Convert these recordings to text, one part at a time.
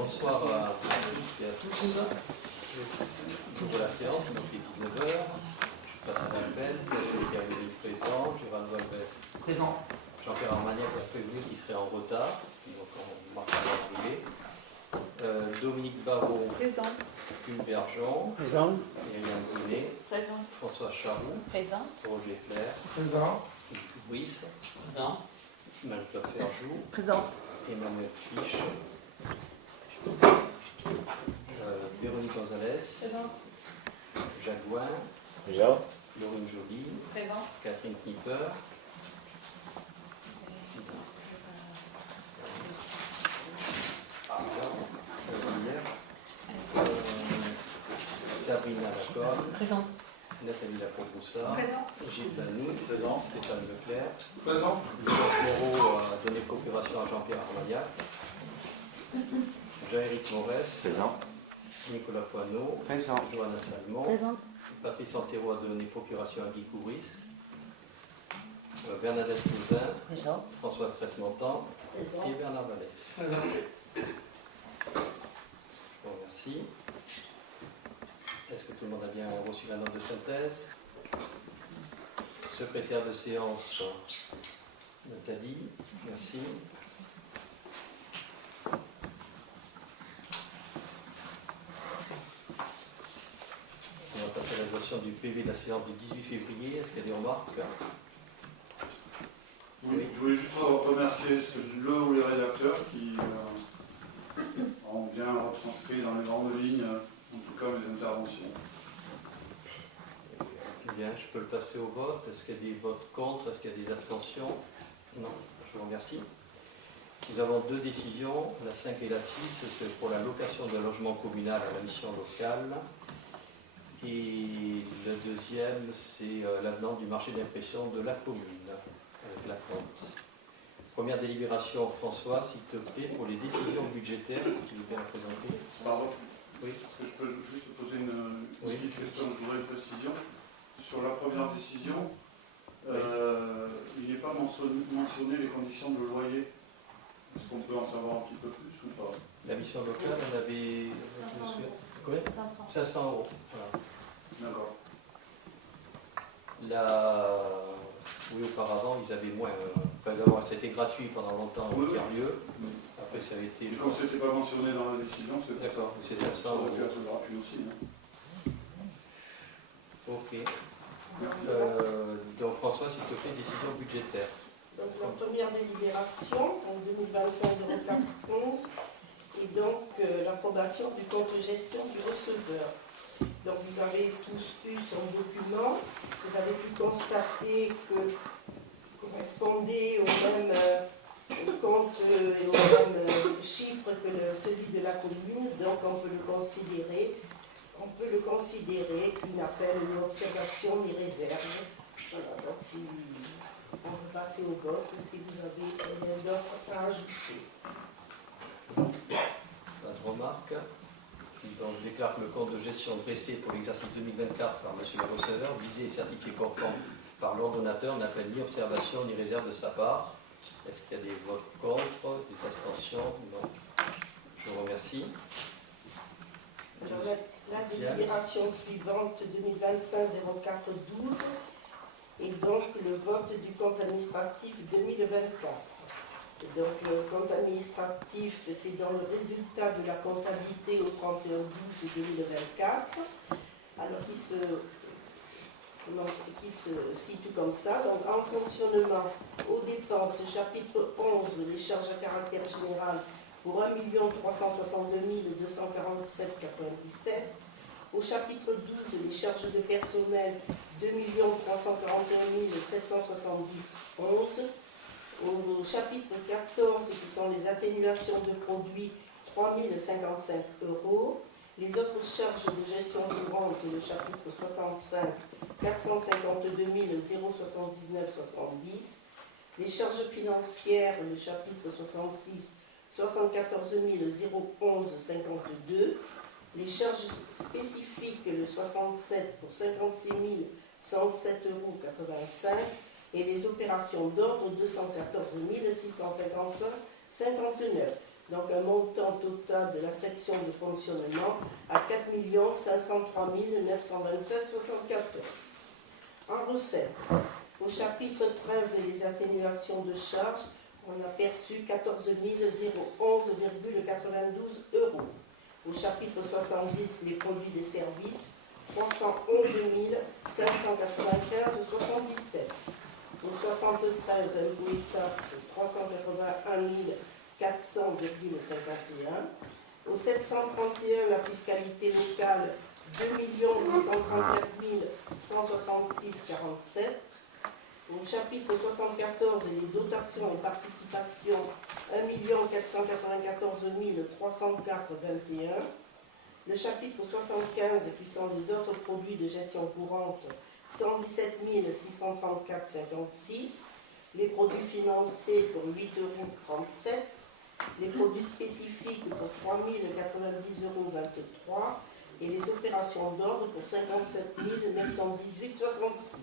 Bonsoir à toutes et à tous. J'ouvre la séance, donc il est 19h. Je passe à l'appel. Pierre présent, Gérald Valves présent. Jean-Pierre Armagnac a prévenu qu'il serait en retard, donc on marque l'arrivée. Dominique Barrault, Présent. Hugues Bergeon, Présent. Myriam Brunet, Présent. François Charroux, Présent. Roger Claire, Présent. Brice, Présent. Marie-Claude Ferjou, Présente. Emmanuel Fiche, Véronique Gonzalez, Présente. Jacques Gouin, Présent. Laurine Joly, Présent. Catherine Knipper, Sabrina Lacorne, Présente. Nathalie Lacroix-Broussard, Présent. Gilles Banou, présent, Stéphane Leclerc, Présent. Lucas Moreau a donné procuration à Jean-Pierre Armagnac, Jean-Éric Morès, Présent. Nicolas Poineau, Présent. Johanna Salmon, Présente. Patrice Antero a donné procuration à Guy Couris, Bernadette Cousin, Présent. Françoise Tresmontant et Bernard Vallès. Présent. Je vous remercie. Est-ce que tout le monde a bien reçu la note de synthèse? Secrétaire de séance, Nathalie, merci. On va passer à la votation du PV de la séance du 18 février. Est-ce qu'il y a des remarques? Oui, je voulais juste remercier le ou les rédacteurs qui ont bien retranscrit dans les grandes lignes, en tout cas, mes interventions. Bien, je peux le passer au vote. Est-ce qu'il y a des votes contre? Est-ce qu'il y a des abstentions? Non, je vous remercie. Nous avons deux décisions, la 5 et la 6, c'est pour la location de logement communal à la mission locale. Et le deuxième, c'est l'avenant du marché d'impression de la commune, avec la compte. Première délibération, François, s'il te plaît, pour les décisions budgétaires, si tu veux bien la présenter. Pardon? Oui. Est-ce que je peux juste poser une Oui. petite question? Je voudrais une précision. Sur la première décision, il n'est pas mentionné les conditions de loyer. Est-ce qu'on peut en savoir un petit peu plus ou pas? La mission locale, on avait 500 euros. Combien 500. 500 euros. Voilà. D'accord. Oui, auparavant, ils avaient moins. D'abord, c'était gratuit pendant longtemps au Oui. tiers-lieu. Après, ça a été. Et comme ce n'était pas mentionné dans la décision, c'est D'accord, c'est ça 500 aurait pu euros. être gratuit aussi. Hein. Ok. Merci. Donc, François, s'il te plaît, décision budgétaire. Donc la première délibération, en 2025-04-11, et donc l'approbation du compte de gestion du receveur. Donc vous avez tous eu son document, vous avez pu constater que correspondait au même compte et au même chiffre que celui de la commune, donc on peut le considérer qu'il n'appelle ni observation ni réserve. Voilà, donc si on peut passer au vote si vous avez rien d'autre à ajouter. Pas de remarque. Donc, je déclare que le compte de gestion dressé pour l'exercice 2024 par M. le receveur, visé et certifié conforme par l'ordonnateur, n'appelle ni observation ni réserve de sa part. Est-ce qu'il y a des votes contre, des abstentions? Non. Je vous remercie. Alors, la délibération suivante 2025-04-12 et donc le vote du compte administratif 2024. Et donc le compte administratif, c'est dans le résultat de la comptabilité au 31-12-2024. Alors qui se situe comme ça. Donc en fonctionnement, aux dépenses, chapitre 11, les charges à caractère général pour 1 362 247,97. Au chapitre 12, les charges de personnel, 2 341 770,11. Au chapitre 14, ce sont les atténuations de produits, 3 055 euros. Les autres charges de gestion couvrante, le chapitre 65, 452 079,70. Les charges financières, le chapitre 66, 74 011,52. Les charges spécifiques, le 67 pour 56 107,85 euros. Et les opérations d'ordre, 214 655,59. Donc un montant total de la section de fonctionnement à 4 503 927,74. En recettes, au chapitre 13, les atténuations de charges, on a perçu 14 011,92 €. Au chapitre 70, les produits des services, 311 595,77. Au 73, impôts et taxes, 381 400,51. Au 731, la fiscalité locale, 2 834 166,47. Au chapitre 74, les dotations et participations, 1 494 304,21. Le chapitre 75, qui sont les autres produits de gestion courante, 117 634,56. Les produits financiers pour 8,37 €. Les produits spécifiques pour 3 090,23 € et les opérations d'ordre pour 57 918,66.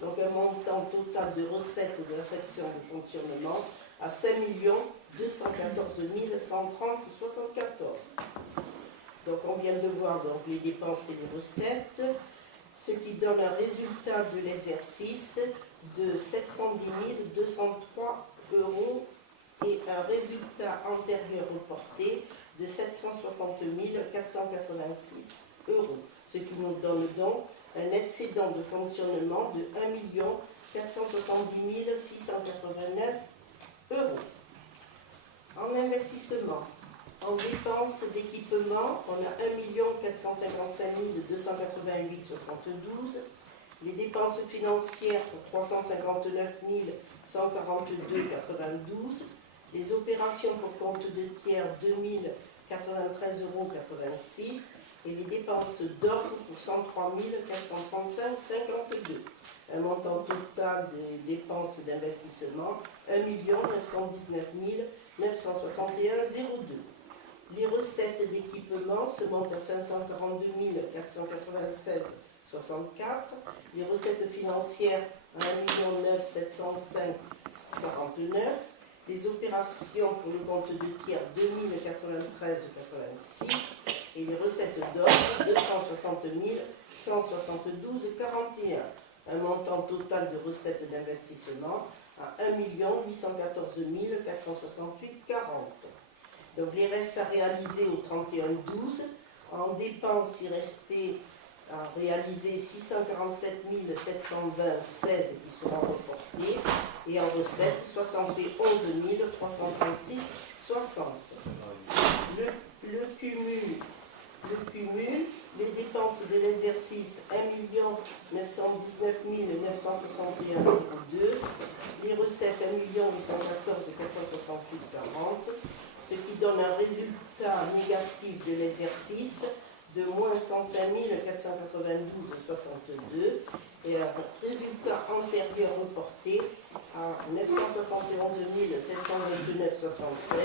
Donc un montant total de recettes de la section de fonctionnement à 5 214 130,74. Donc on vient de voir donc, les dépenses et les recettes, ce qui donne un résultat de l'exercice de 710 203 € et un résultat antérieur reporté de 760 486 €, ce qui nous donne donc un excédent de fonctionnement de 1 470 689 €. En investissement, en dépenses d'équipement, on a 1 455 288,72 €. Les dépenses financières pour 359 142,92 €. Les opérations pour compte de tiers, 2 093,86 € et les dépenses d'ordre pour 103 435,52 €. Un montant total des dépenses d'investissement, 1 919 961,02 €. Les recettes d'équipement se montent à 542 496,64 €. Les recettes financières à 1 905,49 €. Les opérations pour le compte de tiers, 2 093,86 € et les recettes d'ordre, 260 172,41 €. Un montant total de recettes d'investissement à 1 814 468,40 €. Donc les restes à réaliser au 31/12. En dépenses, il restait à réaliser 647 720,16 € qui seront reportés et en recettes 71 336,60 €. Le cumul, les dépenses de l'exercice 1 919 961,02 €, les recettes 1 814 468,40 €, ce qui donne un résultat négatif de l'exercice de moins 105 492,62 € et un résultat antérieur reporté à 971 729,76 €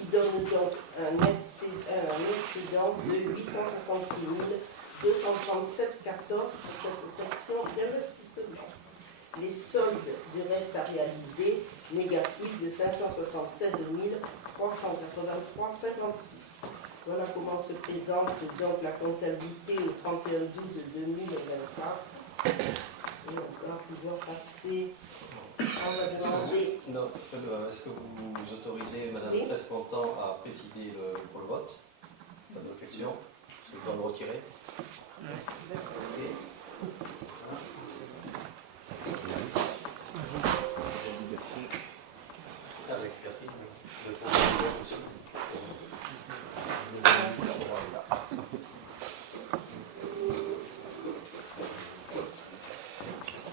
qui donne donc un excédent de 866 237,14 € pour cette section d'investissement. Les soldes de reste à réaliser négatifs de 576 383,56 €. Voilà comment se présente donc la comptabilité au 31/12/2024. Et on va pouvoir passer. On va demander. Non, est-ce que vous autorisez Madame Oui. Tresse-Pontant à présider pour le vote? Pas d'objection? Est-ce que vous pouvez le retirer? D'accord. Ok. Avec Catherine, le vote aussi.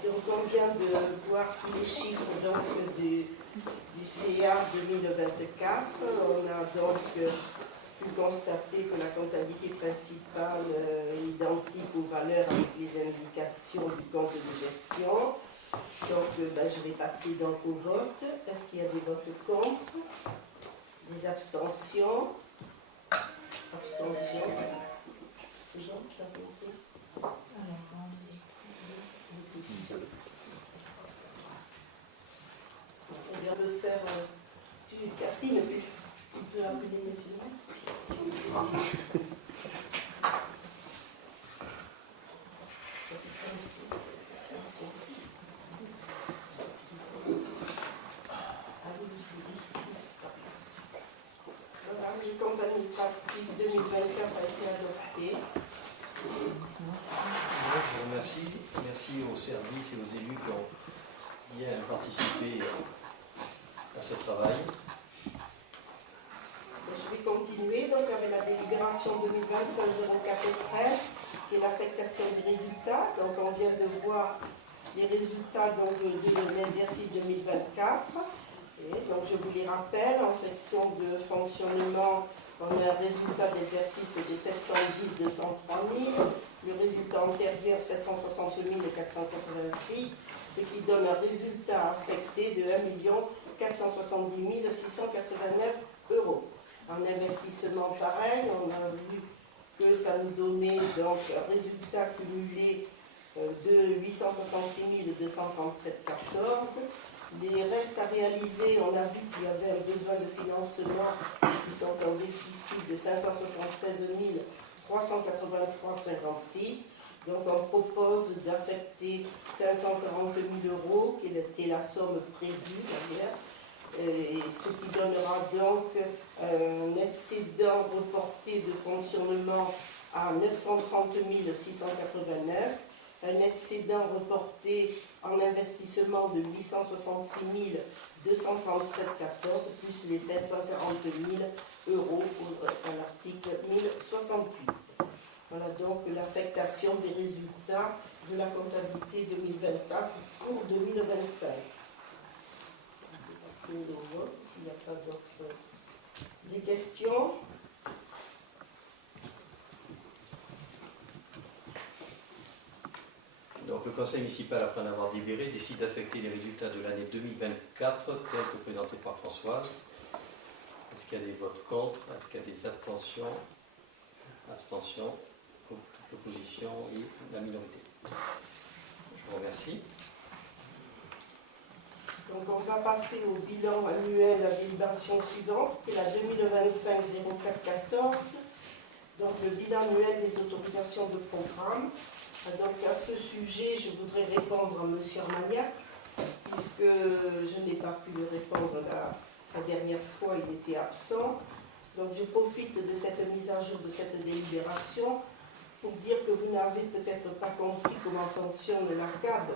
Donc on vient de voir tous les chiffres donc, du CA 2024. On a donc pu constater que la comptabilité principale est identique aux valeurs avec les indications du compte de gestion. Donc je vais passer donc au vote. Est-ce qu'il y a des votes contre? Des abstentions? Abstentions. C'est bon, ça a voté? On vient de faire. Catherine, tu peux Les comptes administratifs 2024 a été adopté. Je vous remercie. Merci aux services et aux élus qui ont bien participé à ce travail. Je vais continuer donc avec la délibération 2025-04-13 qui est l'affectation des résultats. Donc on vient de voir les résultats donc, de l'exercice 2024. Et donc je vous les rappelle, en section de fonctionnement, on a un résultat d'exercice de 710 203 000, le résultat antérieur 760 486, ce qui donne un résultat affecté de 1 470 689 €. En investissement pareil, on a vu que ça nous donnait donc un résultat cumulé de 866 237,14. Les restes à réaliser, on a vu qu'il y avait un besoin de financement qui sont en déficit de 576 383,56. Donc on propose d'affecter 540 000 €, qui était la somme prévue d'ailleurs, et ce qui donnera donc un excédent reporté de fonctionnement à 930 689, un excédent reporté en investissement de 866 237,14 plus les 540 000 € à l'article 1068. Voilà donc l'affectation des résultats de la comptabilité 2024 pour 2025. Je vais passer au vote s'il n'y a pas d'autres des questions. Donc le conseil municipal, après en avoir délibéré, décide d'affecter les résultats de l'année 2024 tels que présentés par Françoise. Est-ce qu'il y a des votes contre? Est-ce qu'il y a des abstentions? Abstention, l'opposition et la minorité. Je vous remercie. Donc on va passer au bilan annuel à délibération suivante, qui est la 2025-04-14. Donc le bilan annuel des autorisations de programme. Donc à ce sujet, je voudrais répondre à M. Armagnac, puisque je n'ai pas pu lui répondre la dernière fois, il était absent. Donc je profite de cette mise à jour de cette délibération pour dire que vous n'avez peut-être pas compris comment fonctionne la CAB,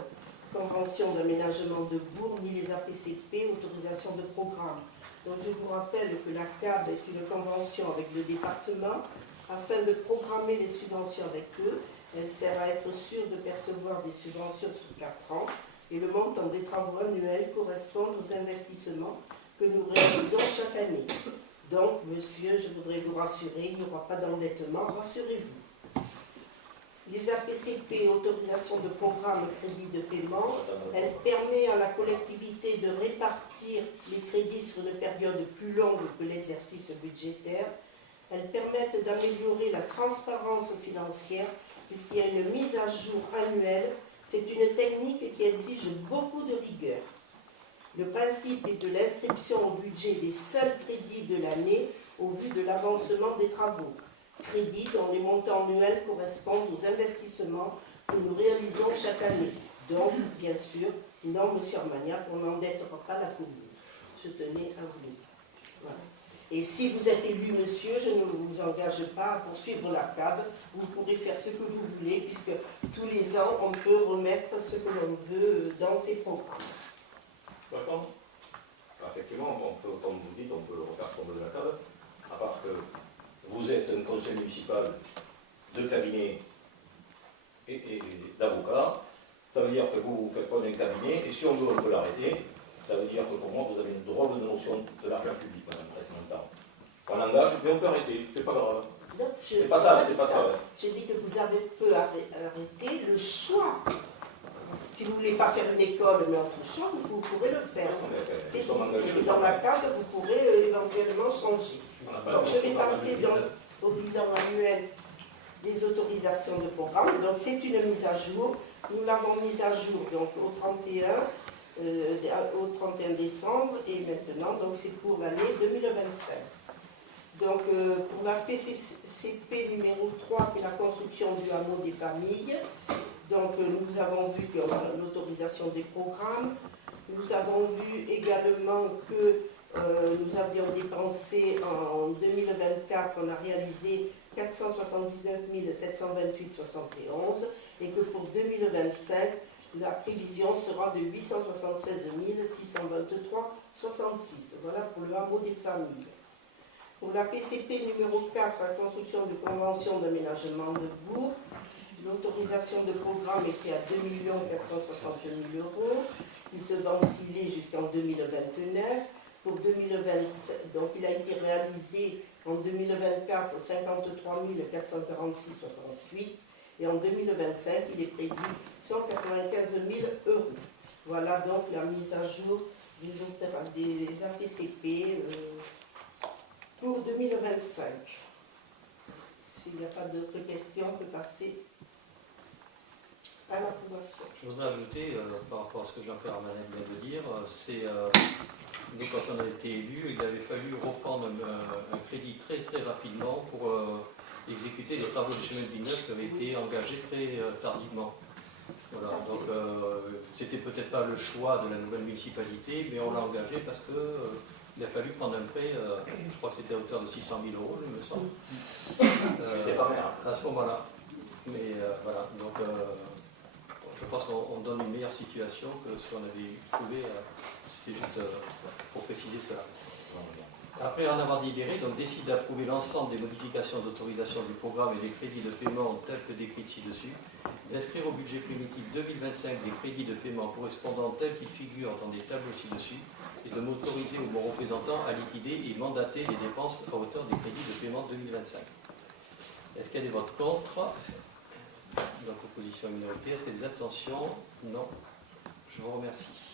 Convention d'aménagement de bourg, ni les APCP, autorisation de programme. Donc je vous rappelle que la CAB est une convention avec le département afin de programmer les subventions avec eux. Elle sert à être sûre de percevoir des subventions sur 4 ans et le montant des travaux annuels correspond aux investissements que nous réalisons chaque année. Donc, monsieur, je voudrais vous rassurer, il n'y aura pas d'endettement, rassurez-vous. Les APCP, autorisation de programme crédit de paiement, elle permet à la collectivité de répartir les crédits sur une période plus longue que l'exercice budgétaire. Elles permettent d'améliorer la transparence financière puisqu'il y a une mise à jour annuelle. C'est une technique qui exige beaucoup de rigueur. Le principe est de l'inscription au budget des seuls crédits de l'année au vu de l'avancement des travaux. Crédits dont les montants annuels correspondent aux investissements que nous réalisons chaque année. Donc, bien sûr, non, M. Armagnac, on n'endettera pas la commune. Je tenais à vous le dire. Voilà. Et si vous êtes élu, monsieur, je ne vous engage pas à poursuivre la CAB. Vous pourrez faire ce que vous voulez, puisque tous les ans, on peut remettre ce que l'on veut dans ces programmes. Par contre, effectivement, on peut, comme vous dites, on peut le refaire sur de la CAB, à part que vous êtes un conseil municipal de cabinet et d'avocat. Ça veut dire que vous faites pas d'un cabinet, et si on veut, on peut l'arrêter. Ça veut dire que pour moi, vous avez une drôle de notion de l'argent public, madame Tresse-Montant. On engage, mais on peut arrêter, c'est pas grave. C'est pas ça, c'est pas ça. Ouais. J'ai dit que vous avez peu arrêter le choix. Si vous ne voulez pas faire une école, mais autre chose, vous pourrez le faire. Nous sommes engagés. Dans la carte, vous pourrez éventuellement changer. Donc, je vais passer donc, au bilan annuel des autorisations de programme. Donc, c'est une mise à jour. Nous l'avons mise à jour donc, au 31 décembre et maintenant, donc c'est pour l'année 2025. Donc, pour la PCCP numéro 3, qui est la construction du hameau des familles, donc nous avons vu qu'il y a l'autorisation des programmes. Nous avons vu également que nous avions dépensé en 2024, on a réalisé 479 728,71 et que pour 2025, la prévision sera de 876 623,66. Voilà pour le hameau des familles. Pour la PCP numéro 4, la construction de conventions d'aménagement de bourg, l'autorisation de programme était à 2 460 000 €. Il se ventilait jusqu'en 2029. Pour 2027, donc il a été réalisé en 2024 53 446,68 et en 2025 il est prévu 195 000 €. Voilà donc la mise à jour des APCP pour 2025. S'il n'y a pas d'autres questions, on peut passer à l'approbation. Je voudrais ajouter, par rapport à ce que Jean-Pierre Armanet vient de dire, c'est nous, quand on a été élus, il avait fallu reprendre un crédit très très rapidement pour exécuter les travaux de chemin de Villeneuve qui avaient été engagés très tardivement. Voilà, donc c'était peut-être pas le choix de la nouvelle municipalité, mais on l'a engagé parce que il a fallu prendre un prêt, je crois que c'était à hauteur de 600 000 €, il me semble. C'était pas mal. À ce moment-là. Mais voilà, donc je pense qu'on donne une meilleure situation que ce qu'on avait trouvé. C'était juste pour préciser cela. Après en avoir libéré, donc décide d'approuver l'ensemble des modifications d'autorisation du programme et des crédits de paiement tels que décrits ci-dessus, d'inscrire au budget primitif 2025 des crédits de paiement correspondants tels qu'ils figurent dans des tableaux ci-dessus, et de m'autoriser au bon représentant à liquider et mandater les dépenses à hauteur des crédits de paiement 2025. Est-ce qu'il y a des votes contre? Donc opposition et minorité. Est-ce qu'il y a des abstentions? Non. Je vous remercie.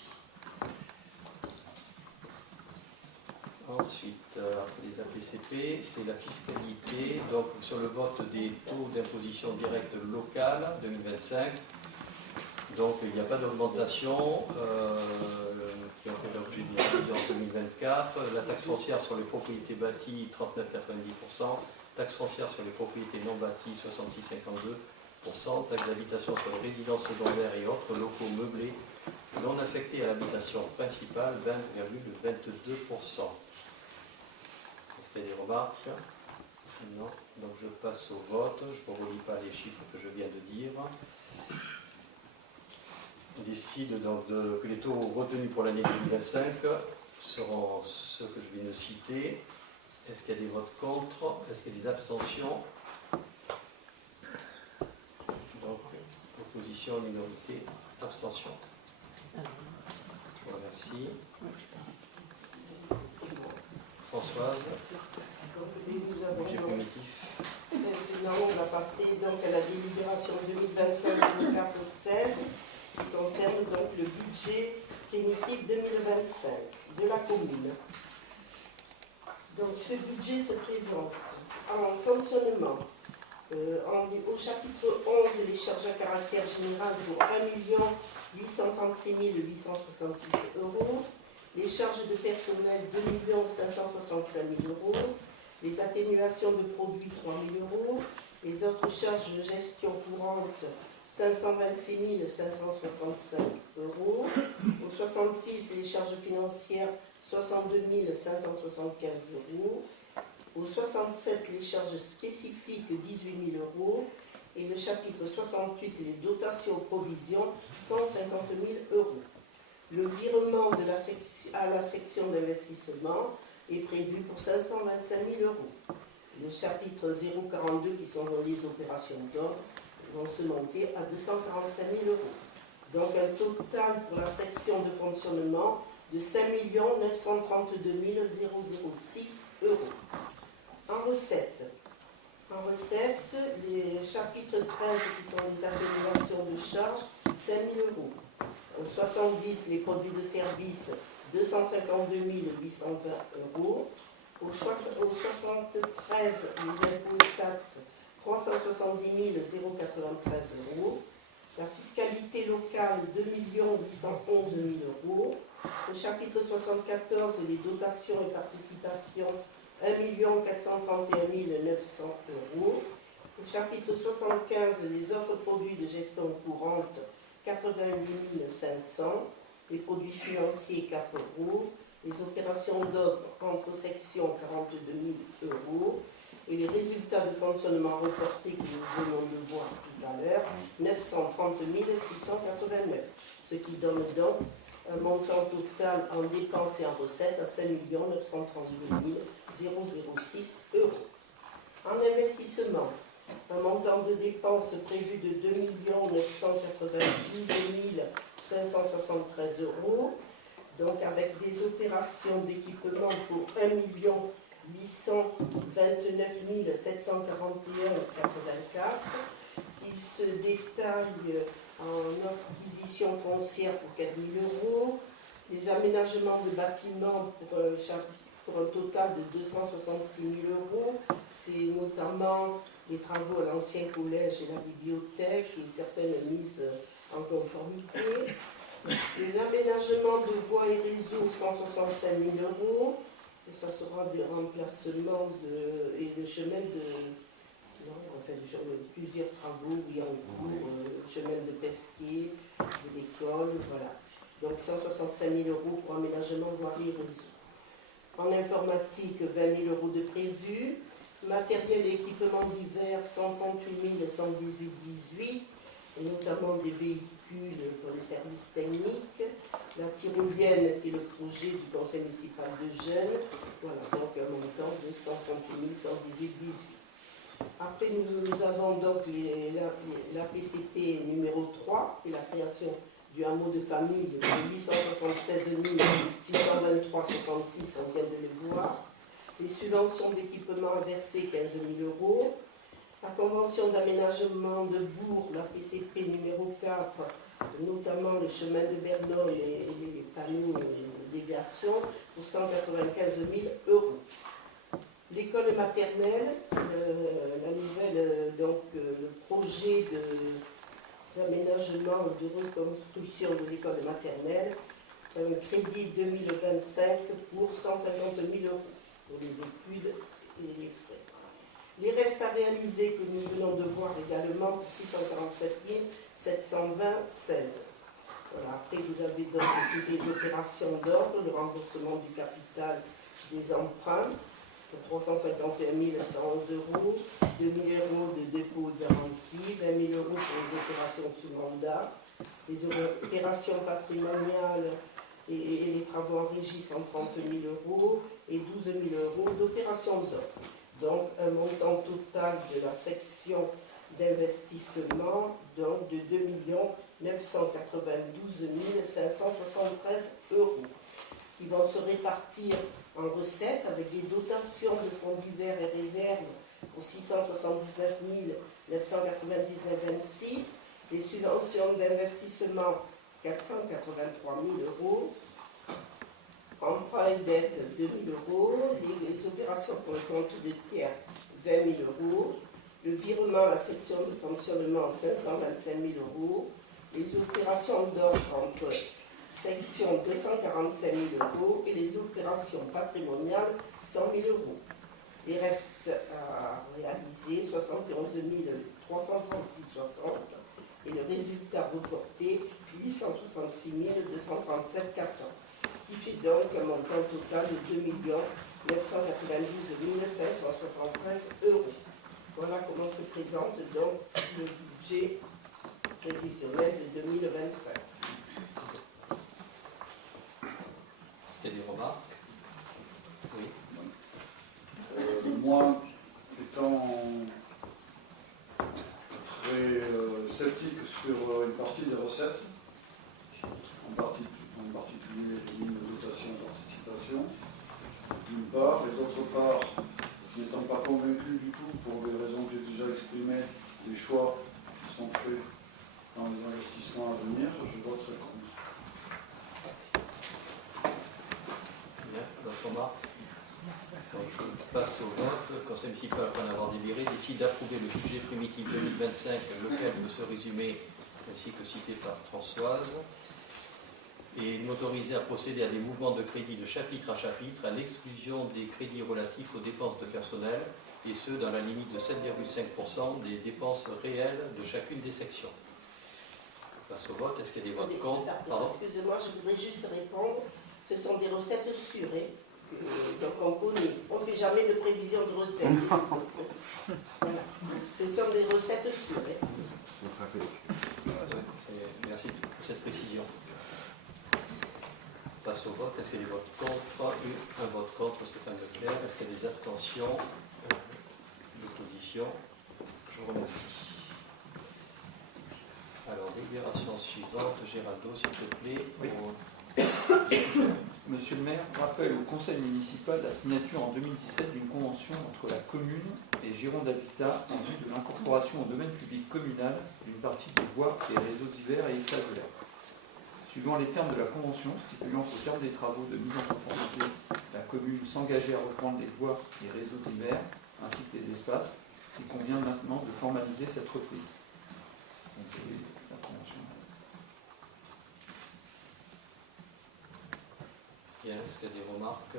Ensuite, après les APCP, c'est la fiscalité. Donc sur le vote des taux d'imposition directe locale 2025. Donc il n'y a pas d'augmentation qui ont fait l'objet d'une révision en 2024. La taxe foncière sur les propriétés bâties 39,90%. Taxe foncière sur les propriétés non bâties 66,52%. Taxe d'habitation sur les résidences secondaires et autres locaux meublés non affectés à l'habitation principale 20,22%. Est-ce qu'il y a des remarques? Non. Donc je passe au vote. Je ne relis pas les chiffres que je viens de dire. On décide donc que les taux retenus pour l'année 2025 seront ceux que je viens de citer. Est-ce qu'il y a des votes contre? Est-ce qu'il y a des abstentions? Donc, opposition, minorité, abstention. Je vous remercie. Françoise, budget primitif. Maintenant, on va passer donc à la délibération 2025-2016 qui concerne donc le budget primitif 2025 de la commune. Donc ce budget se présente en fonctionnement au chapitre 11, les charges à caractère général pour 1 836 866 €, les charges de personnel 2 565 000 €, les atténuations de produits 3 000 €, les autres charges de gestion courante 526 565 €, au 66 les charges financières 62 575 €, au 67 les charges spécifiques 18 000 € et le chapitre 68 les dotations provisions 150 000 €. Le virement de à la section d'investissement est prévu pour 525 000 €. Le chapitre 042 qui sont dans les opérations d'ordre vont se monter à 245 000 €. Donc un total pour la section de fonctionnement de 5 932 006 €. En recettes, les chapitres 13 qui sont les atténuations de charges, 5 000 €. Au 70, les produits de service, 252 820 €. Au 73, les impôts et taxes, 370 093 €. La fiscalité locale, 2 811 000 €. Au chapitre 74, les dotations et participations, 1 431 900 euros. Au chapitre 75, les autres produits de gestion courante, 88 500. Les produits financiers, 4 euros. Les opérations d'ordre entre sections, 42 000 euros. Et les résultats de fonctionnement reportés que nous venons de voir tout à l'heure, 930 689. Ce qui donne donc un montant total en dépenses et en recettes à 5 932 006 euros. En investissement, un montant de dépenses prévu de 2 992 573 euros, donc avec des opérations d'équipement pour 1 829 741,84. Il se détaille en acquisition foncière pour 4 000 euros, les aménagements de bâtiments pour un total de 266 000 euros. C'est notamment les travaux à l'ancien collège et la bibliothèque et certaines mises en conformité. Les aménagements de voies et réseaux, 165 000 euros. Et ça sera des remplacements et de chemin de... Non, enfin, plusieurs travaux, oui, en cours, chemin de Pesquier, de l'école, voilà. Donc 165 000 euros pour aménagement, voirie et réseau. En informatique, 20 000 euros de prévu. Matériel et équipements divers, 138 118, et notamment des véhicules pour les services techniques. La tyrolienne, qui est le projet du conseil municipal de Gênes. Voilà, donc un montant de 138 118. Après, nous avons donc la PCP numéro 3 et la création du hameau de famille de 876 623,66, on vient de le voir. Les subventions d'équipement à verser, 15 000 euros. La convention d'aménagement de Bourg, la PCP numéro 4, notamment le chemin de Bernoy et les panneaux d'éviation, pour 195 000 euros. L'école maternelle, la nouvelle, donc le projet d'aménagement, de reconstruction de l'école maternelle, un crédit 2025 pour 150 000 euros pour les études et les frais. Les restes à réaliser que nous venons de voir également pour 647 720,16. Voilà. Après, vous avez donc toutes les opérations d'ordre, le remboursement du capital des emprunts pour 351 111 euros, 2 000 euros de dépôt garantie, 20 000 euros pour les opérations sous mandat, les opérations patrimoniales et les travaux en régie, 130 000 euros et 12 000 euros d'opérations d'ordre. Donc un montant total de la section d'investissement donc de 2 992 573 euros qui vont se répartir en recettes avec des dotations de fonds divers et réserves pour 679 999,26, les subventions d'investissement 483 000 euros, emprunt et dette 2 000 euros, les opérations pour le compte de tiers 20 000 euros, le virement à la section de fonctionnement 525 000 euros, les opérations d'ordre entre section 245 000 euros et les opérations patrimoniales 100 000 euros. Les restes à réaliser 71 336,60 et le résultat reporté 866 237,14, qui fait donc un montant total de 2 992 573 euros. Voilà comment se présente donc le budget prévisionnel de 2025. C'était des remarques? Oui. Moi, étant très sceptique sur une partie des recettes, en particulier les lignes de dotation et participation, d'une part, et d'autre part, n'étant pas convaincu du tout, pour les raisons que j'ai déjà exprimées, des choix qui sont faits dans les investissements à venir, je voterai contre. Bien, d'autres remarques? Donc, je passe au vote. Le conseil municipal, après en avoir délibéré, décide d'approuver le budget primitif 2025, lequel peut se résumer ainsi que cité par Françoise. et m'autoriser à procéder à des mouvements de crédit de chapitre à chapitre à l'exclusion des crédits relatifs aux dépenses de personnel, et ce dans la limite de 7,5% des dépenses réelles de chacune des sections. On passe au vote. Est-ce qu'il y a des votes contre? Pardon. Excusez-moi, je voudrais juste répondre. Ce sont des recettes sûres. Donc on connaît. On ne fait jamais de prévision de recettes. Voilà. Ce sont des recettes sûres. Merci pour cette précision. On passe au vote. Est-ce qu'il y a des votes contre? Un vote contre, Stéphane Leclerc. Est-ce qu'il y a des abstentions? L'opposition. Je vous remercie. Alors, délibération suivante. Géraldo, s'il te plaît. Oui. Monsieur le maire, rappelle au conseil municipal la signature en 2017 d'une convention entre la commune et Gironde Habitat en vue de l'incorporation au domaine public communal d'une partie des voies et réseaux divers et espaces verts. Suivant les termes de la convention, stipulant qu'au terme des travaux de mise en conformité, la commune s'engageait à reprendre les voies et réseaux divers ainsi que les espaces, il convient maintenant de formaliser cette reprise. Donc, la convention. Bien, est-ce qu'il y a des remarques?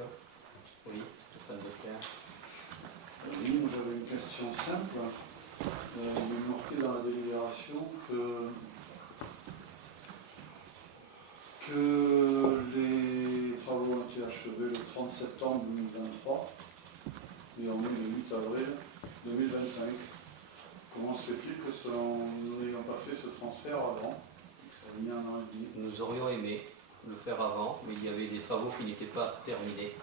Oui, Stéphane Leclerc. Oui, moi j'avais une question simple. Il est marqué dans la délibération que les travaux ont été achevés le 30 septembre 2023 et on est le 8 avril 2025. Comment se fait-il que nous n'ayons pas fait ce transfert avant? Ça a mis un an et demi. Nous aurions aimé le faire avant, mais il y avait des travaux qui n'étaient pas terminés,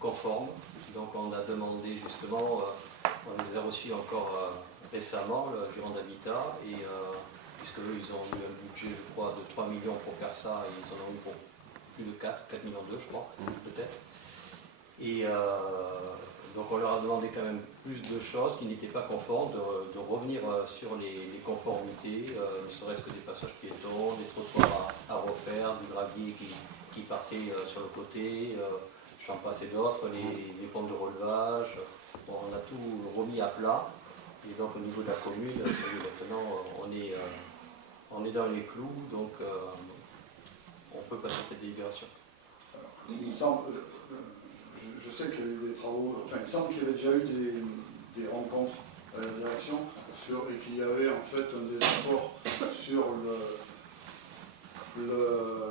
conformes. Donc on a demandé justement, on les a reçus encore récemment, le Gironde Habitat, et puisque eux, ils ont eu un budget, je crois, de 3 millions pour faire ça, et ils en ont eu pour plus de 4 millions 2, je crois, peut-être. Et donc on leur a demandé quand même plus de choses qui n'étaient pas conformes, de revenir sur les conformités, ne serait-ce que des passages piétons, des trottoirs à refaire, du gravier qui partait sur le côté, j'en passe et d'autres, les pompes de relevage. Bon, on a tout remis à plat. Et donc au niveau de la commune, ça y est, maintenant on est dans les clous, donc on peut passer cette délibération. Il me semble, je sais qu'il y a eu des travaux, enfin il me semble qu'il y avait déjà eu des rencontres à la direction et qu'il y avait en fait un désaccord sur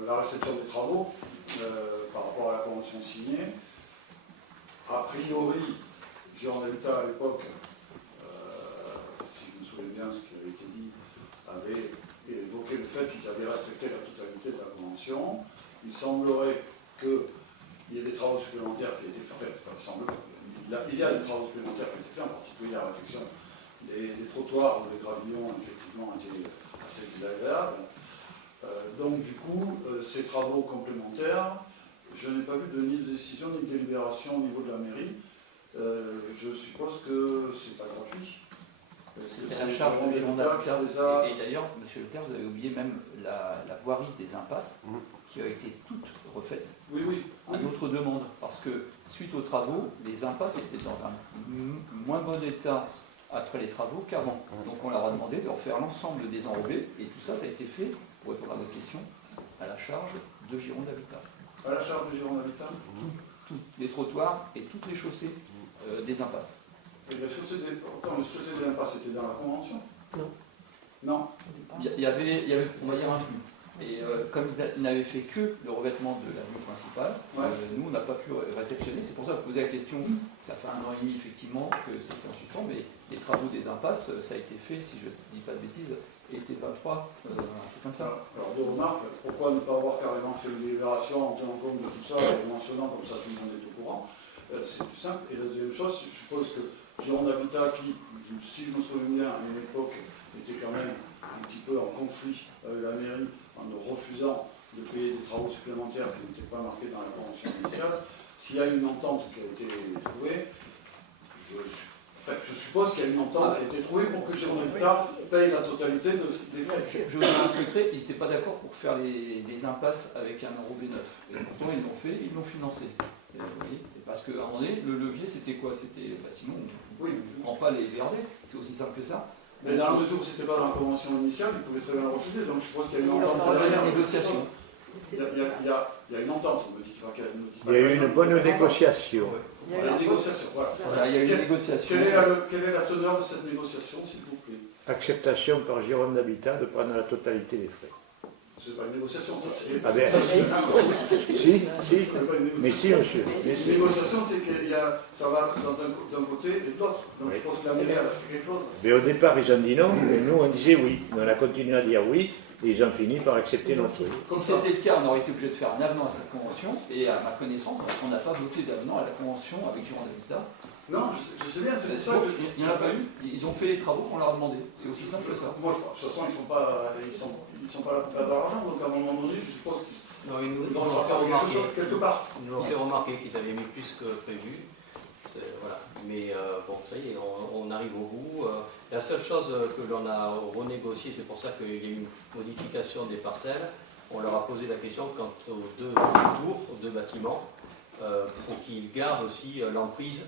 la réception des travaux par rapport à la convention signée. A priori, Gironde Habitat à l'époque, si je me souviens bien ce qui avait été dit, avait évoqué le fait qu'ils avaient respecté la totalité de la convention. Il semblerait qu'il y ait des travaux supplémentaires qui aient été faits. Il y a des travaux supplémentaires qui ont été faits, en particulier la réfection des trottoirs où les gravillons effectivement étaient assez désagréables. Donc du coup, ces travaux complémentaires, je n'ai pas vu ni de décision ni de délibération au niveau de la mairie. Je suppose que c'est pas gratuit. C'était la charge de Gironde Habitat. Et d'ailleurs, monsieur Leclerc, vous avez oublié même la voirie des impasses qui a été toute refaite à notre demande. Parce que suite aux travaux, les impasses étaient dans un moins bon état après les travaux qu'avant. Donc on leur a demandé de refaire l'ensemble des enrobés et tout ça, ça a été fait, pour répondre à votre question, à la charge de Gironde Habitat. À la charge de Gironde Habitat? Tous les trottoirs et toutes les chaussées des impasses. Et les chaussées des impasses, c'était dans la convention? Non. Non. Il y avait, on va dire, un flou. Et comme ils n'avaient fait que le revêtement de l'avenue principale, nous, on n'a pas pu réceptionner. C'est pour ça que vous posez la question. Ça fait 1 an et demi, effectivement, que c'était en suspens, mais les travaux des impasses, ça a été fait, si je ne dis pas de bêtises, été 23, un truc comme ça. Alors, deux remarques. Pourquoi ne pas avoir carrément fait une délibération en tenant compte de tout ça et mentionnant comme ça tout le monde est au courant? C'est plus simple. Et la deuxième chose, je suppose que Gironde Habitat, qui, si je me souviens bien, à une époque, était quand même un petit peu en conflit avec la mairie en refusant de payer des travaux supplémentaires qui n'étaient pas marqués dans la convention initiale. S'il y a une entente qui a été trouvée, je suppose qu'il y a une entente qui a été trouvée pour que Gironde Habitat paye la totalité des frais. Je vous dis un secret, ils n'étaient pas d'accord pour faire les impasses avec un enrobé neuf. Et pourtant, ils l'ont fait, ils l'ont financé. Et vous voyez, parce qu'à un moment donné, le levier, c'était quoi? C'était, sinon, on ne prend pas les VRD, c'est aussi simple que ça. Mais dans la mesure où ce n'était pas dans la convention initiale, ils pouvaient très bien le refuser. Donc je suppose qu'il y a une entente derrière derrière. négociation. C'est- Il y a une entente, on me dit pas qu'il y a une Il y a eu une bonne négociation. Il y a Il y a eu une un- négociation, voilà. Voilà, il y a eu une négociation. Quelle est la teneur de cette négociation, s'il vous plaît? Acceptation par Gironde d'Habitat de prendre la totalité des frais. C'est pas une négociation, ça c'est. Ah ben, ça, si, c'est pas une mais si, monsieur. Une négociation, c'est qu'il y a, ça va d'un côté et de l'autre. Donc Oui. je pense que la mairie a fait quelque chose. Mais au départ, ils ont dit non, et nous, on disait oui. Mais on a continué à dire oui, et ils ont fini par accepter notre oui. Si c'était le cas, on aurait été obligé de faire un avenant à cette convention, et à ma connaissance, on n'a pas voté d'avenant à la convention avec Gironde Habitat. Non, je sais bien, c'est pour ça Donc, que. il n'y en a pas eu, ils ont fait les travaux qu'on leur a demandé. C'est aussi simple que ça. Moi, de toute façon, ils sont pas là pour perdre de l'argent, donc à un moment donné, je suppose qu'ils Non, ils nous vont ont leur fait faire quelque remarquer. chose quelque part. Ils nous ont fait remarquer qu'ils avaient mis plus que prévu. Voilà. Mais bon, ça y est, on arrive au bout. La seule chose que l'on a renégocié, c'est pour ça qu'il y a eu une modification des parcelles. On leur a posé la question quant aux deux tours, aux deux bâtiments, pour qu'ils gardent aussi l'emprise.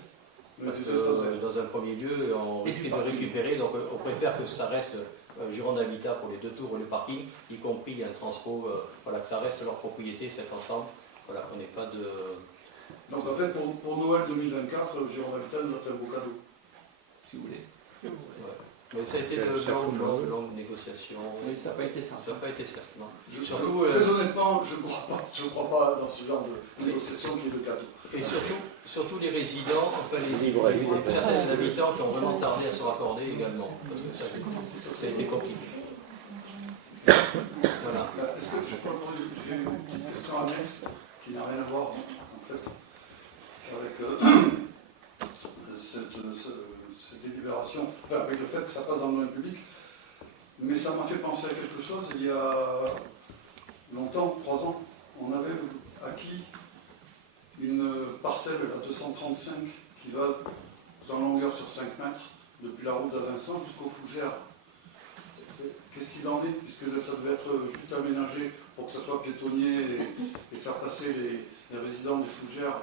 Mais Parce c'est que ça, dans un premier lieu, on Et risque du de parking. récupérer, donc on préfère que ça reste Gironde Habitat pour les deux tours et le parking, y compris un transfo, voilà, que ça reste leur propriété, cet ensemble, voilà, qu'on n'ait pas de... Donc en fait, pour Noël 2024, Gironde Habitat nous a fait un beau cadeau. Si vous voulez. Ouais. Mais ça a été de Ça coûte longues négociations. Oui, ça n'a pas été simple. Ça n'a pas été simple, non. Surtout, très honnêtement, je ne crois pas dans ce genre de négociation qui est de cadeau. Et surtout les résidents, enfin Libre à libre. certains habitants qui ont vraiment tardé à se raccorder également, parce que ça a été compliqué. Voilà. Est-ce que je peux poser une petite question annexe qui n'a rien à voir en fait avec cette délibération, enfin avec le fait que ça passe dans le domaine public, mais ça m'a fait penser à quelque chose. Il y a longtemps, 3 ans, on avait acquis une parcelle, la 235, qui va en longueur sur 5 mètres, depuis la route d'Avincent jusqu'aux Fougères. Qu'est-ce qu'il en est, puisque ça devait être juste aménagé pour que ça soit piétonnier et faire passer les résidents des Fougères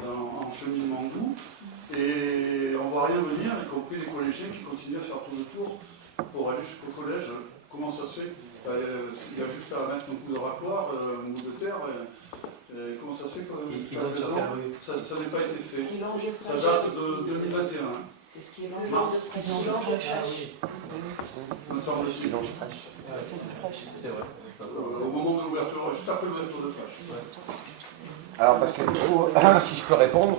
en cheminement doux. Et on ne voit rien venir, y compris les collégiens qui continuent à faire tout le tour pour aller jusqu'au collège. Comment ça se fait? Il y a juste à mettre un coup de racloir, un bout de terre. Comment ça se fait que Qui donne sur quelle rue? ça n'a pas été fait? Qui longe Ça date de 2021. C'est ce qui est longe de fraîche. Me semble-t-il. C'est vrai. Au moment de l'ouverture, juste après l'ouverture de Flash. Alors, parce que si je peux répondre,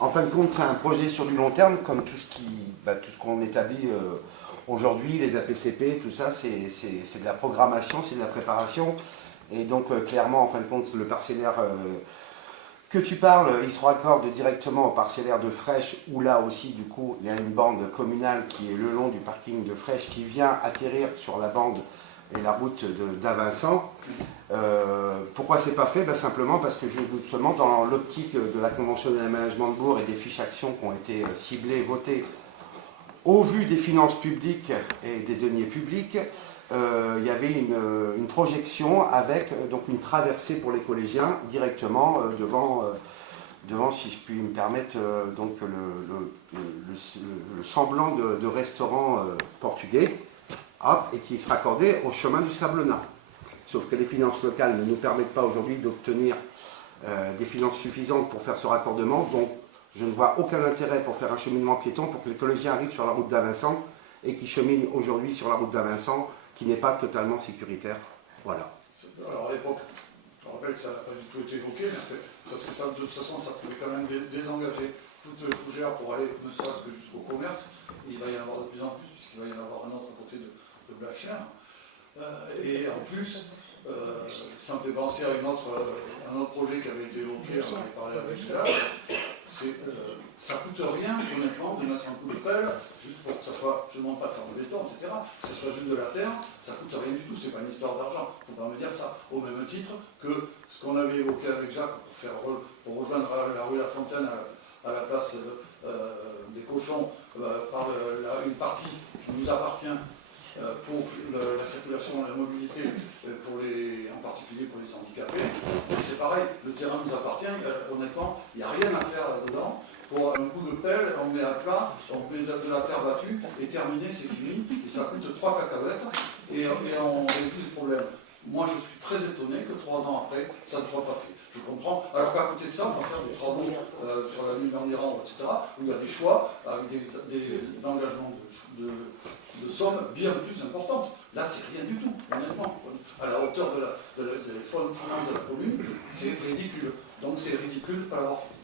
en fin de compte, c'est un projet sur du long terme, comme tout ce qu'on établit aujourd'hui, les APCP, tout ça, c'est de la programmation, c'est de la préparation. Et donc, clairement, en fin de compte, le parcellaire que tu parles, il se raccorde directement au parcellaire de Fraîche, où là aussi, du coup, il y a une bande communale qui est le long du parking de Fraîche, qui vient atterrir sur la bande et la route d'Avincent. Pourquoi c'est pas fait? Simplement parce que justement dans l'optique de la convention d'aménagement de Bourg et des fiches actions qui ont été ciblées, votées au vu des finances publiques et des deniers publics, il y avait une projection avec donc une traversée pour les collégiens directement devant, si je puis me permettre, donc le semblant de restaurant portugais. Et qui se raccordait au chemin du Sablonnat. Sauf que les finances locales ne nous permettent pas aujourd'hui d'obtenir des finances suffisantes pour faire ce raccordement, donc je ne vois aucun intérêt pour faire un cheminement piéton pour que les collégiens arrivent sur la route d'Avincent et qui cheminent aujourd'hui sur la route d'Avincent qui n'est pas totalement sécuritaire. Voilà. Alors à l'époque, je rappelle que ça n'a pas du tout été évoqué, mais en fait, parce que ça, de toute façon, ça pouvait quand même désengager toutes les fougères pour aller ne serait-ce que jusqu'au commerce. Et il va y en avoir de plus en plus, puisqu'il va y en avoir un autre à côté de Blachère. Et en plus, ça me fait penser à un autre projet qui avait été évoqué, on avait parlé avec Jacques. Ça ne coûte rien, honnêtement, de mettre un coup de pelle, juste pour que ça soit, je ne demande pas de faire de béton, etc., que ça soit juste de la terre, ça ne coûte rien du tout, c'est pas une histoire d'argent. Il ne faut pas me dire ça, au même titre que ce qu'on avait évoqué avec Jacques pour rejoindre la rue La Fontaine à la place des cochons par une partie qui nous appartient pour la circulation et la mobilité, en particulier pour les handicapés. Et c'est pareil, le terrain nous appartient, honnêtement, il n'y a rien à faire là-dedans. Pour un coup de pelle, on met à plat, on met de la terre battue, et terminé, c'est fini, et ça coûte 3 cacahuètes, et on résout le problème. moi je suis très étonné que 3 ans après, ça ne soit pas fait. Je comprends. Alors qu'à côté de ça, on va faire des travaux sur la ligne d'Enguerrand, etc., où il y a des choix avec des engagements de sommes bien plus importantes. Là, c'est rien du tout, honnêtement. À la hauteur des finances de la commune, c'est ridicule. Donc c'est ridicule de ne pas l'avoir fait.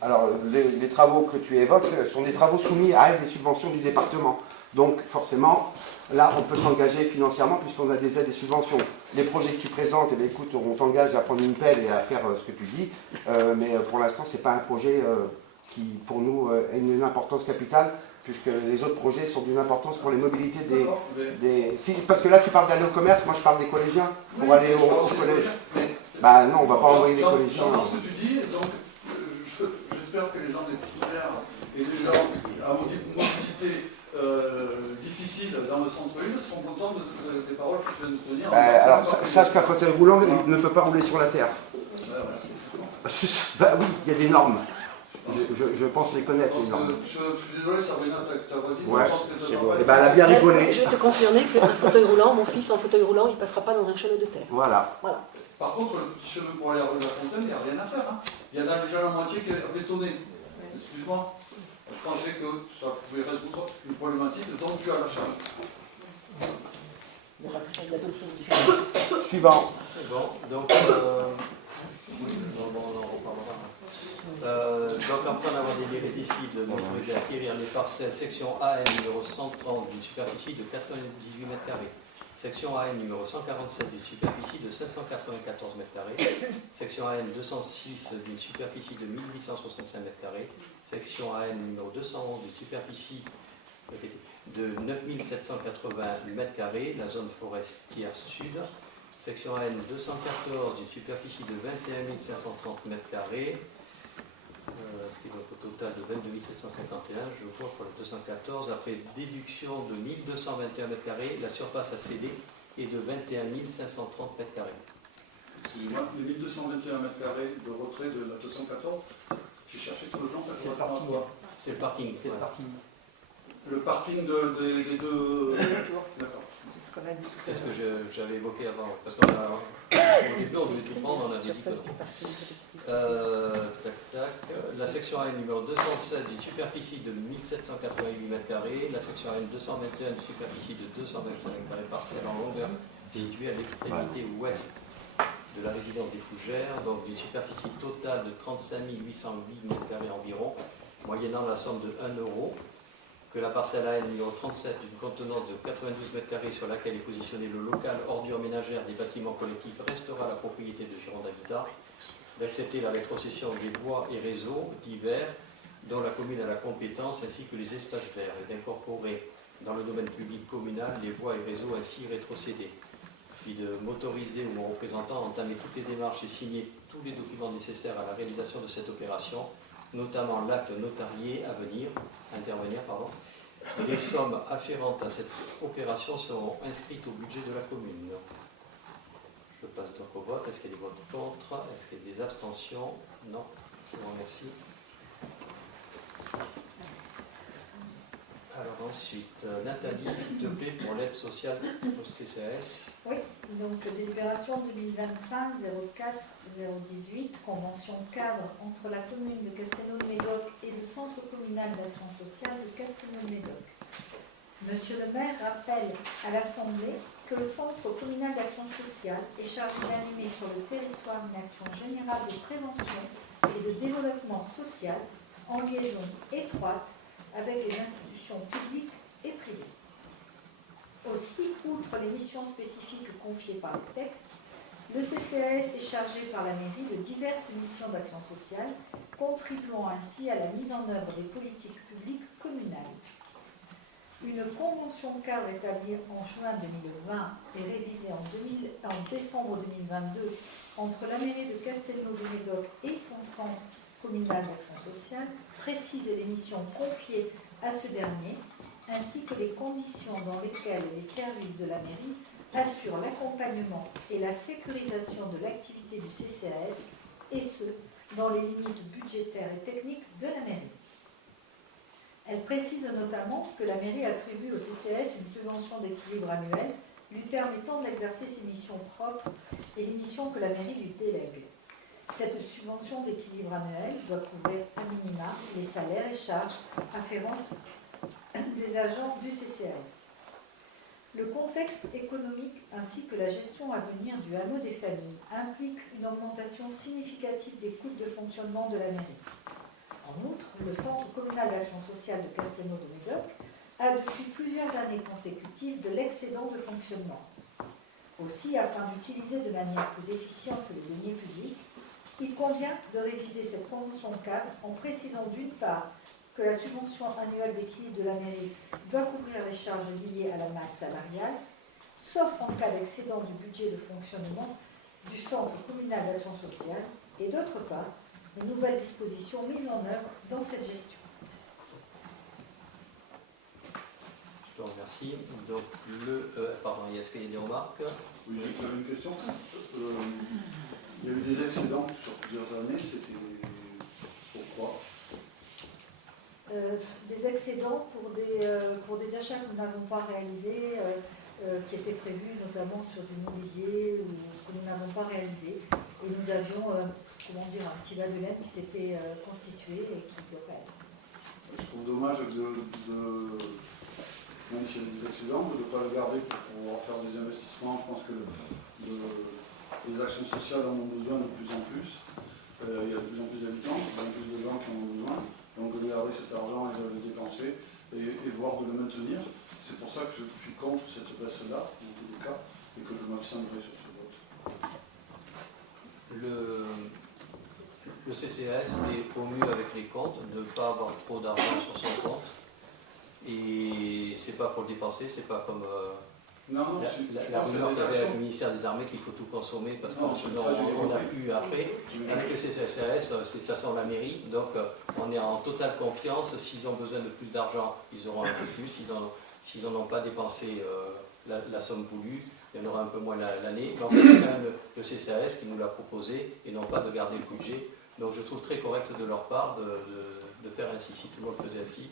Alors, les travaux que tu évoques sont des travaux soumis à des subventions du département. Donc, forcément, là, on peut s'engager financièrement puisqu'on a des aides et subventions. Les projets que tu présentes, eh bien, écoute, on t'engage à prendre une pelle et à faire ce que tu dis. Mais pour l'instant, ce n'est pas un projet qui, pour nous, a une importance capitale, puisque les autres projets sont d'une importance pour les mobilités Si, parce que là, tu parles d'aller au commerce, moi je parle des collégiens, pour aller au collège. Bah non, on ne va pas envoyer des collégiens. J'entends ce que tu dis, donc j'espère que les gens des fougères et les gens à mobilité difficile dans le centre-ville seront contents des paroles que tu viens de tenir. Alors, sache qu'un fauteuil roulant ne peut pas rouler sur la terre. Bah oui, il y a des normes. Je pense les connaître, les normes. Je suis désolé, Sabrina, ta voisine, ouais, je pense que tu elle a bien rigolé. Je vais te confirmer qu'un fauteuil roulant, mon fils en fauteuil roulant, il ne passera pas dans un chemin de terre. Voilà. Par contre, le petit chemin pour aller à rue de la Fontaine, il n'y a rien à faire. Hein. Il y en a déjà la moitié qui est bétonnée. Excuse-moi. Je pensais que ça pouvait résoudre une problématique dont tu as la charge. Il y a d'autres choses aussi. Suivant. Bon, donc, on en reparlera. Donc, après en avoir déliré décide de m'autoriser à acquérir les parcelles section AN numéro 130 d'une superficie de 98 mètres carrés, section AN numéro 147 d'une superficie de 594 mètres carrés, section AN 206 d'une superficie de 1865 mètres carrés, section AN numéro 211 d'une superficie de 9780 mètres carrés, la zone forestière sud, section AN 214 d'une superficie de 21 530 mètres carrés, ce qui est donc au total de 22 751, je vois pour le 214. Après déduction de 1221 mètres carrés, la surface à céder est de 21 530 mètres carrés. Excusez-moi, les 1221 mètres carrés de retrait de la 214, j'ai cherché sur le plan, ça correspond à quoi? C'est le parking. C'est le parking. Le parking des deux... D'accord. C'est ce que j'avais évoqué avant. Parce qu'on a... Au début, on voulait tout prendre, on avait dit que... La section AN numéro 207 d'une superficie de 1788 mètres carrés, la section AN 221 d'une superficie de 225 mètres carrés parcelle en longueur située à l'extrémité ouest de la résidence des Fougères, donc d'une superficie totale de 35 808 mètres carrés environ, moyennant la somme de 1 euro, que la parcelle AN numéro 37 d'une contenance de 92 mètres carrés sur laquelle est positionné le local ordures ménagères des bâtiments collectifs restera la propriété de Gironde Habitat, d'accepter la rétrocession des voies et réseaux divers dont la commune a la compétence ainsi que les espaces verts et d'incorporer dans le domaine public communal les voies et réseaux ainsi rétrocédés, puis de m'autoriser ou mon représentant à entamer toutes les démarches et signer tous les documents nécessaires à la réalisation de cette opération, notamment l'acte notarié à intervenir. Et les sommes afférentes à cette opération seront inscrites au budget de la commune. Je passe donc au vote. Est-ce qu'il y a des votes contre? Est-ce qu'il y a des abstentions? Non. Je vous remercie. Alors ensuite, Nathalie, s'il te plaît, pour l'aide sociale au CCAS. Oui, donc délibération 2025-04-018, convention cadre entre la commune de Castelnau-de-Médoc et le centre communal d'action sociale de Castelnau-de-Médoc. Monsieur le maire rappelle à l'Assemblée que le centre communal d'action sociale est chargé d'animer sur le territoire une action générale de prévention et de développement social en liaison étroite avec les institutions publiques et privées. Aussi, outre les missions spécifiques confiées par le texte, le CCAS est chargé par la mairie de diverses missions d'action sociale, contribuant ainsi à la mise en œuvre des politiques publiques communales. Une convention cadre établie en juin 2020 et révisée en décembre 2022 entre la mairie de Castelnau-de-Médoc et son centre communal d'action sociale précise les missions confiées à ce dernier, ainsi que les conditions dans lesquelles les services de la mairie assurent l'accompagnement et la sécurisation de l'activité du CCAS, et ce, dans les limites budgétaires et techniques de la mairie. Elle précise notamment que la mairie attribue au CCAS une subvention d'équilibre annuel lui permettant d'exercer ses missions propres et les missions que la mairie lui délègue. Cette subvention d'équilibre annuel doit couvrir à minima les salaires et charges afférentes des agents du CCAS. Le contexte économique ainsi que la gestion à venir du hameau des familles implique une augmentation significative des coûts de fonctionnement de la mairie. En outre, le Centre communal d'action sociale de Castelnau-de-Médoc a depuis plusieurs années consécutives de l'excédent de fonctionnement. Aussi, afin d'utiliser de manière plus efficiente les deniers publics, il convient de réviser cette convention cadre en précisant d'une part que la subvention annuelle d'équilibre de la mairie doit couvrir les charges liées à la masse salariale, sauf en cas d'excédent du budget de fonctionnement du Centre communal d'action sociale, et d'autre part, de nouvelles dispositions mises en œuvre dans cette gestion. Je te remercie. Donc, pardon, est-ce qu'il y a des remarques? Oui, j'avais une question. Il y a eu des excédents sur plusieurs années, c'était pourquoi? Des excédents pour des achats que nous n'avons pas réalisés, qui étaient prévus notamment sur du mobilier ou que nous n'avons pas réalisé. Et nous avions un petit labelette qui s'était constitué et qui doit pas être. Je trouve dommage même s'il y a des excédents, de ne pas le garder pour pouvoir faire des investissements. Je pense que les actions sociales en ont besoin de plus en plus. Il y a de plus en plus d'habitants, de plus en plus de gens qui en ont besoin. Donc de garder cet argent et de le dépenser et voir de le maintenir. C'est pour ça que je suis contre cette baisse-là, en tous les cas, et que je m'abstiendrai sur ce vote. Le CCAS fait au mieux avec les comptes, de ne pas avoir trop d'argent sur son compte. Et c'est pas pour le dépenser, c'est pas comme la rumeur qu'il y avait avec le ministère des Armées qu'il faut tout consommer parce que sinon on n'a plus après. Avec le CCAS, c'est de toute façon la mairie, donc on est en totale confiance. S'ils ont besoin de plus d'argent, ils auront un peu plus. S'ils n'en ont pas dépensé la somme voulue, il y en aura un peu moins l'année. Mais en fait, c'est quand même le CCAS qui nous l'a proposé et non pas de garder le budget. Donc je trouve très correct de leur part de faire ainsi. Si tout le monde faisait ainsi,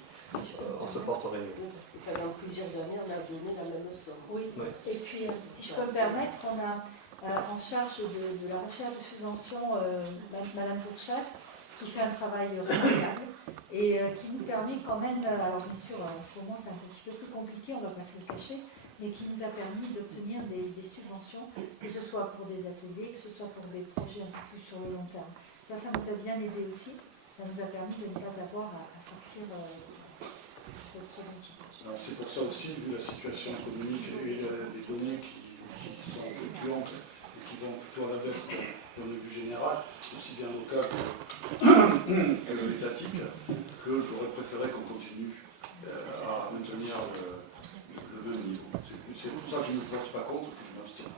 on se porterait mieux. Parce que pendant plusieurs années, on a donné la même somme. Oui. Et puis, si je peux me permettre, on a en charge de la recherche de subventions Madame Bourchasse, qui fait un travail remarquable et qui nous permet quand même, alors bien sûr, en ce moment c'est un petit peu plus compliqué, on ne va pas se le cacher, mais qui nous a permis d'obtenir des subventions, que ce soit pour des ateliers, que ce soit pour des projets un peu plus sur le long terme. Ça nous a bien aidé aussi. Ça nous a permis de ne pas avoir à sortir ce c'est pour ça aussi, vu la situation économique et les données qui sont fluctuantes et qui vont plutôt à la baisse d'un point de vue général, aussi bien local que étatique, que j'aurais préféré qu'on continue à maintenir le même niveau. C'est pour ça que je ne me porte pas contre, que je m'abstiens.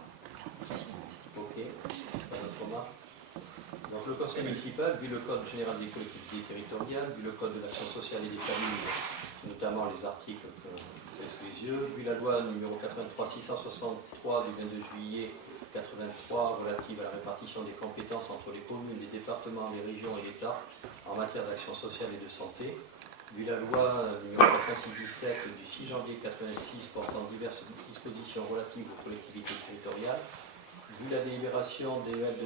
Ok, pas d'autres remarques. Donc le conseil municipal, vu le code général des collectivités territoriales, vu le code de l'action sociale et des familles, notamment les articles que vous avez sous les yeux, vu la loi numéro 83-663 du 22 juillet 83 relative à la répartition des compétences entre les communes, les départements, les régions et l'État en matière d'action sociale et de santé, vu la loi numéro 86-17 du 6 janvier 86 portant diverses dispositions relatives aux collectivités territoriales, vu la délibération DEL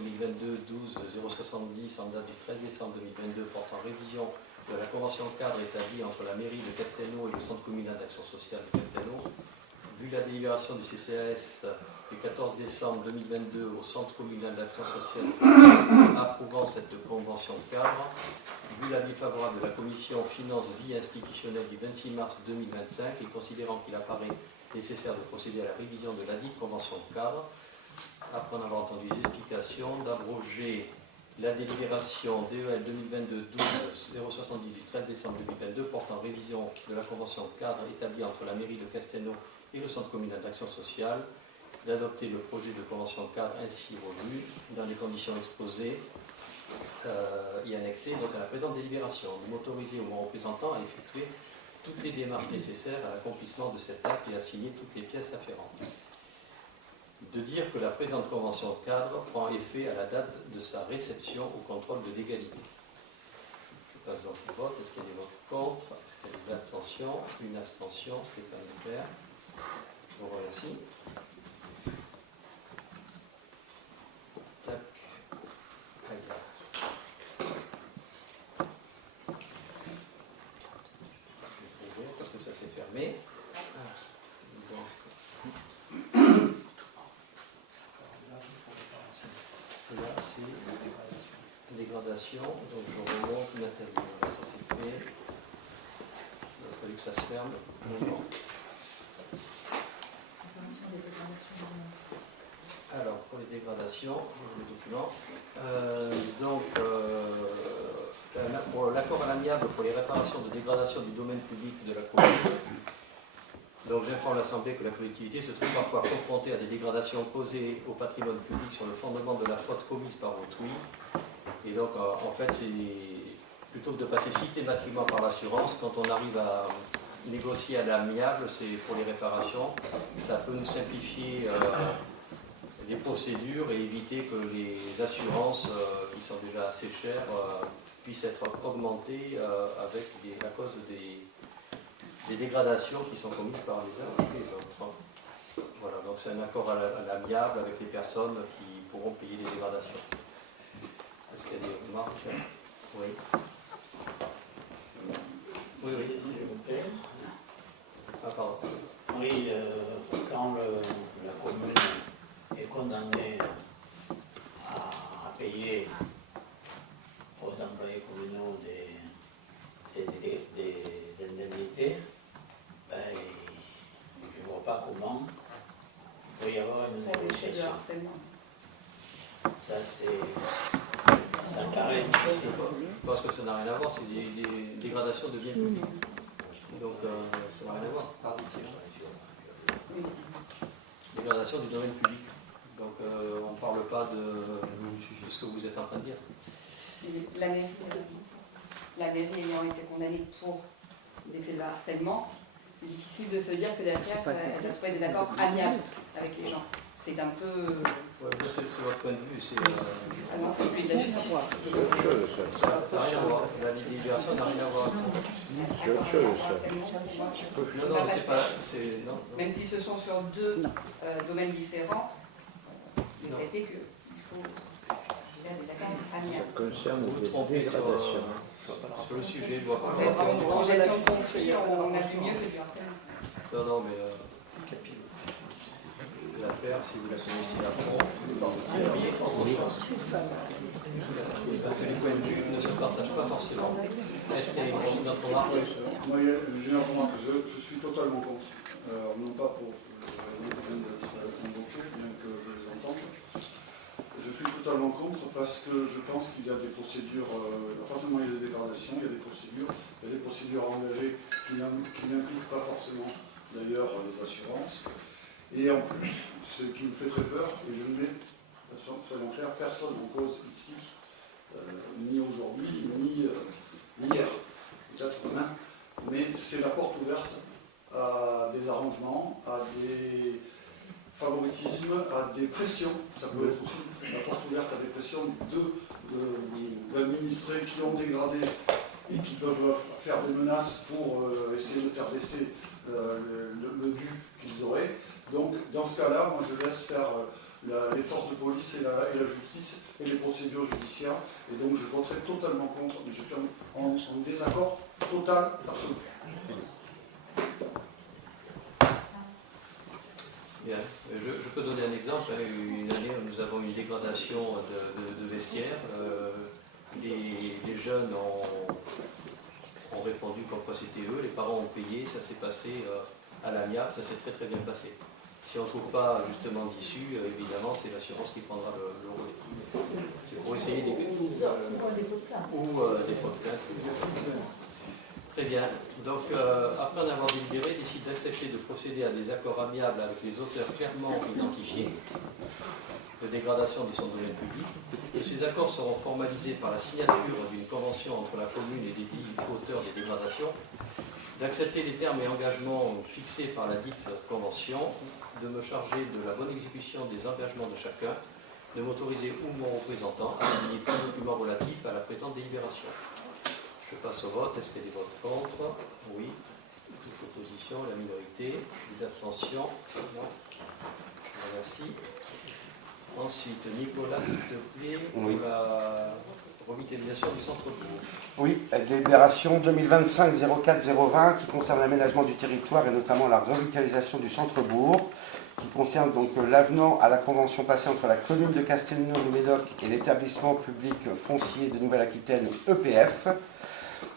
2022-12-070 en date du 13 décembre 2022 portant révision de la convention cadre établie entre la mairie de Castelnau et le centre communal d'action sociale de Castelnau, vu la délibération du CCAS du 14 décembre 2022 au centre communal d'action sociale approuvant cette convention cadre, vu l'avis favorable de la commission finance vie institutionnelle du 26 mars 2025 et considérant qu'il apparaît nécessaire de procéder à la révision de ladite convention cadre, après en avoir entendu les explications, d'abroger la délibération DEL 2022-12-070 du 13 décembre 2022 portant révision de la convention cadre établie entre la mairie de Castelnau et le centre communal d'action sociale, d'adopter le projet de convention cadre ainsi relu dans les conditions exposées et annexées donc à la présente délibération, de m'autoriser ou mon représentant à effectuer toutes les démarches nécessaires à l'accomplissement de cet acte et à signer toutes les pièces afférentes. De dire que la présente convention cadre prend effet à la date de sa réception au contrôle de légalité. Je passe donc au vote. Est-ce qu'il y a des votes contre? Est-ce qu'il y a des abstentions? Une abstention, Stéphane Leclerc. Je vous remercie. dégradation. Donc je remonte Nathalie. Voilà, ça c'est fait. Il a fallu que ça se ferme. Non. Alors, pour les dégradations, le document. Pour l'accord à l'amiable pour les réparations de dégradation du domaine public de la commune. Donc, j'informe l'Assemblée que la collectivité se trouve parfois confrontée à des dégradations causées au patrimoine public sur le fondement de la faute commise par autrui. Et donc, en fait, c'est plutôt que de passer systématiquement par l'assurance, quand on arrive à négocier à l'amiable, c'est pour les réparations. Ça peut nous simplifier les procédures et éviter que les assurances, qui sont déjà assez chères, puissent être augmentées à cause des dégradations qui sont commises par les uns et les autres. Voilà, donc c'est un accord à l'amiable avec les personnes qui pourront payer les dégradations. Est-ce qu'il y a des remarques? Oui. Oui, oui. S'il vous plaît. Ah, pardon. Oui, quand la commune est condamnée à payer aux employés communaux des indemnités, ben, je ne vois pas comment il peut y avoir une négociation. Ça paraît difficile. Je pense que ça n'a rien à voir, c'est des dégradations de biens publics. Donc ça n'a rien à voir. Dégradation du domaine public. Donc on ne parle pas de ce que vous êtes en train de dire. La mairie ayant été condamnée pour des faits de harcèlement, c'est difficile de se dire que derrière, elle a trouvé des accords amiables avec les gens. C'est un peu... Ouais, c'est votre point de vue. Ah non, c'est celui de la justice. C'est autre chose, ça. Ça n'a rien à voir. La libération n'a rien à voir avec ça. C'est autre chose, ça. Non, c'est pas... Non. Même si ce sont sur deux domaines différents, le fait est qu'il faut des accords amiables. Ça concerne Vous vous les trompez dégradations. sur le sujet, je ne vois pas. En gestion de conflit, on a vu mieux que du harcèlement. Non, mais l'affaire, si vous la connaissez à fond, voyez autre chose. Parce que les points de vue ne se partagent pas forcément. Est-ce qu'il y a une autre remarque? Moi, j'ai une remarque. Je suis totalement contre. Non pas pour les problèmes d'être invoqués, bien que je les entende. Je suis totalement contre parce que je pense qu'il y a des procédures, à partir du moment où il y a des dégradations, il y a des procédures à engager qui n'impliquent pas forcément d'ailleurs les assurances. Et en plus, ce qui me fait très peur, et je ne mets, soyons clairs, personne en cause ici, ni aujourd'hui, ni hier, peut-être demain, mais c'est la porte ouverte à des arrangements, à des favoritismes, à des pressions. Ça peut être aussi la porte ouverte à des pressions d'administrés qui ont dégradé et qui peuvent faire des menaces pour essayer de faire baisser le dû qu'ils auraient. Donc, dans ce cas-là, moi, je laisse faire les forces de police et la justice et les procédures judiciaires. Et donc, je voterai totalement contre, mais je suis en désaccord total, absolu. Bien. Je peux donner un exemple. Une année, nous avons eu une dégradation de vestiaires. Les jeunes ont répondu comme quoi c'était eux. Les parents ont payé. Ça s'est passé à l'amiable. Ça s'est très très bien passé. Si on ne trouve pas justement d'issue, évidemment, c'est l'assurance qui prendra le relais. C'est pour essayer des dépôts de plainte. Très bien. Donc, après en avoir délibéré, décide d'accepter de procéder à des accords amiables avec les auteurs clairement identifiés de dégradation de son domaine public. Et ces accords seront formalisés par la signature d'une convention entre la commune et les dits auteurs des dégradations, d'accepter les termes et engagements fixés par la dite convention, de me charger de la bonne exécution des engagements de chacun, de m'autoriser ou mon représentant à signer tout document relatif à la présente délibération. Je passe au vote. Est-ce qu'il y a des votes contre? Oui. Toute opposition, la minorité. Les abstentions? Non. Merci. Ensuite, Nicolas, s'il te plaît, pour Oui. la revitalisation du centre-bourg. Oui, délibération 2025-04-020 qui concerne l'aménagement du territoire et notamment la revitalisation du centre-bourg, qui concerne donc l'avenant à la convention passée entre la commune de Castelnau-le-Médoc et l'établissement public foncier de Nouvelle-Aquitaine EPF.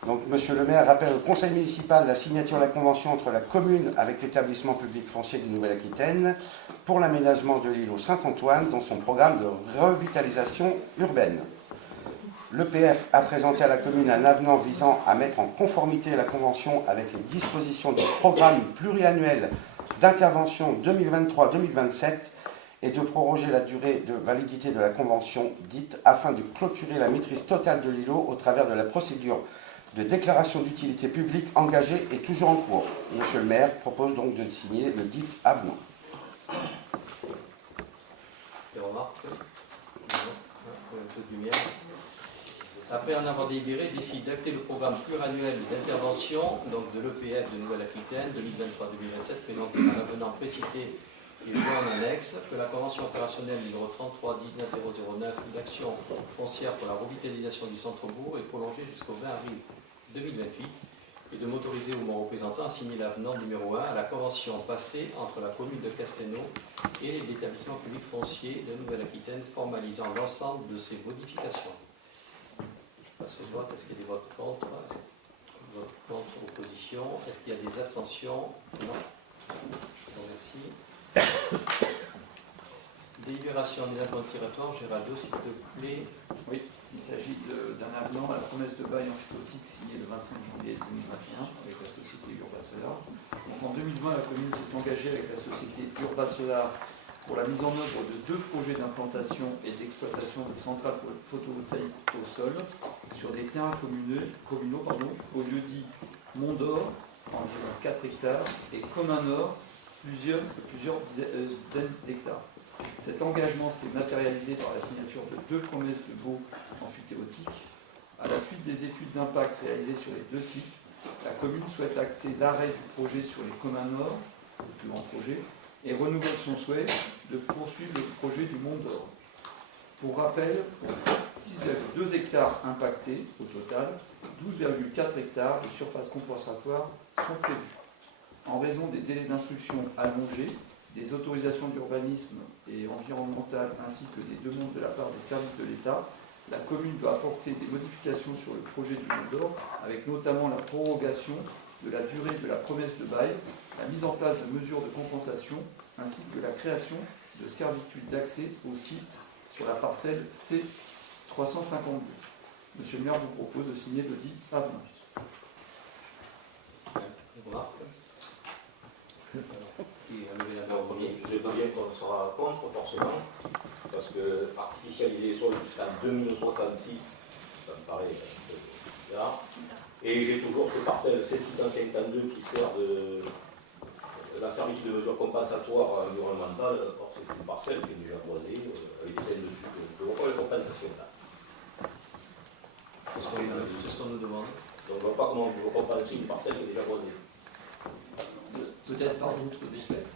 Donc, Monsieur le maire rappelle au conseil municipal la signature de la convention entre la commune avec l'établissement public foncier de Nouvelle-Aquitaine pour l'aménagement de l'îlot Saint-Antoine dans son programme de revitalisation urbaine. L'EPF a présenté à la commune un avenant visant à mettre en conformité la convention avec les dispositions du programme pluriannuel d'intervention 2023-2027 et de proroger la durée de validité de la convention dite afin de clôturer la maîtrise totale de l'îlot au travers de la procédure de déclaration d'utilité publique engagée et toujours en cours. Monsieur le maire propose donc de signer le dit avenant. Des remarques? Non. Un peu de lumière. Après en avoir délibéré, décide d'acter le programme pluriannuel d'intervention donc de l'EPF de Nouvelle-Aquitaine 2023-2027 présenté dans l'avenant précité et le en annexe, que la convention opérationnelle numéro 33 19009 d'action foncière pour la revitalisation du centre-bourg est prolongée jusqu'au 20 avril 2028 et de m'autoriser ou mon représentant à signer l'avenant numéro 1 à la convention passée entre la commune de Castelnau et l'établissement public foncier de Nouvelle-Aquitaine formalisant l'ensemble de ces modifications. Je passe au vote. Est-ce qu'il y a des votes contre? Vote contre, opposition. Est-ce qu'il y a des abstentions? Non. Je vous remercie. Délibération des accords de territoire. Géraldo, s'il te plaît. Oui, il s'agit d'un avenant à la promesse de bail amphithéotique signée le 25 janvier 2021 avec la société Urba Solar. Donc, en 2020, la commune s'est engagée avec la société Urba Solar pour la mise en œuvre de 2 projets d'implantation et d'exploitation de centrales photovoltaïques au sol sur des terrains communaux au lieu-dit Mont d'Or, environ 4 hectares, et Commun Nord, plusieurs dizaines d'hectares. Cet engagement s'est matérialisé par la signature de 2 promesses de baux amphithéotiques. À la suite des études d'impact réalisées sur les 2 sites, la commune souhaite acter l'arrêt du projet sur les Communs Nord, le plus grand projet, et renouvelle son souhait de poursuivre le projet du Mont d'Or. Pour rappel, 6,2 hectares impactés au total, 12,4 hectares de surface compensatoire sont prévus. En raison des délais d'instruction allongés, des autorisations d'urbanisme et environnementales ainsi que des demandes de la part des services de l'État, la commune doit apporter des modifications sur le projet du Mont d'Or, avec notamment la prorogation de la durée de la promesse de bail, la mise en place de mesures de compensation, ainsi que la création de servitudes d'accès au site sur la parcelle C352. Monsieur le maire vous propose de signer le dit avenant. Je sais pas bien qu'on sera contre, forcément, parce que artificialiser les sols jusqu'en 2066, ça me paraît un peu bizarre. Et j'ai toujours cette parcelle C652 qui sert de la service de mesures compensatoires environnementales. Or, c'est une parcelle qui est déjà boisée, avec des peines dessus. Je ne vois pas les compensations là. C'est ce qu'on nous demande. Donc, je ne vois pas comment on peut compenser une parcelle qui est déjà boisée. Peut-être par d'autres espèces.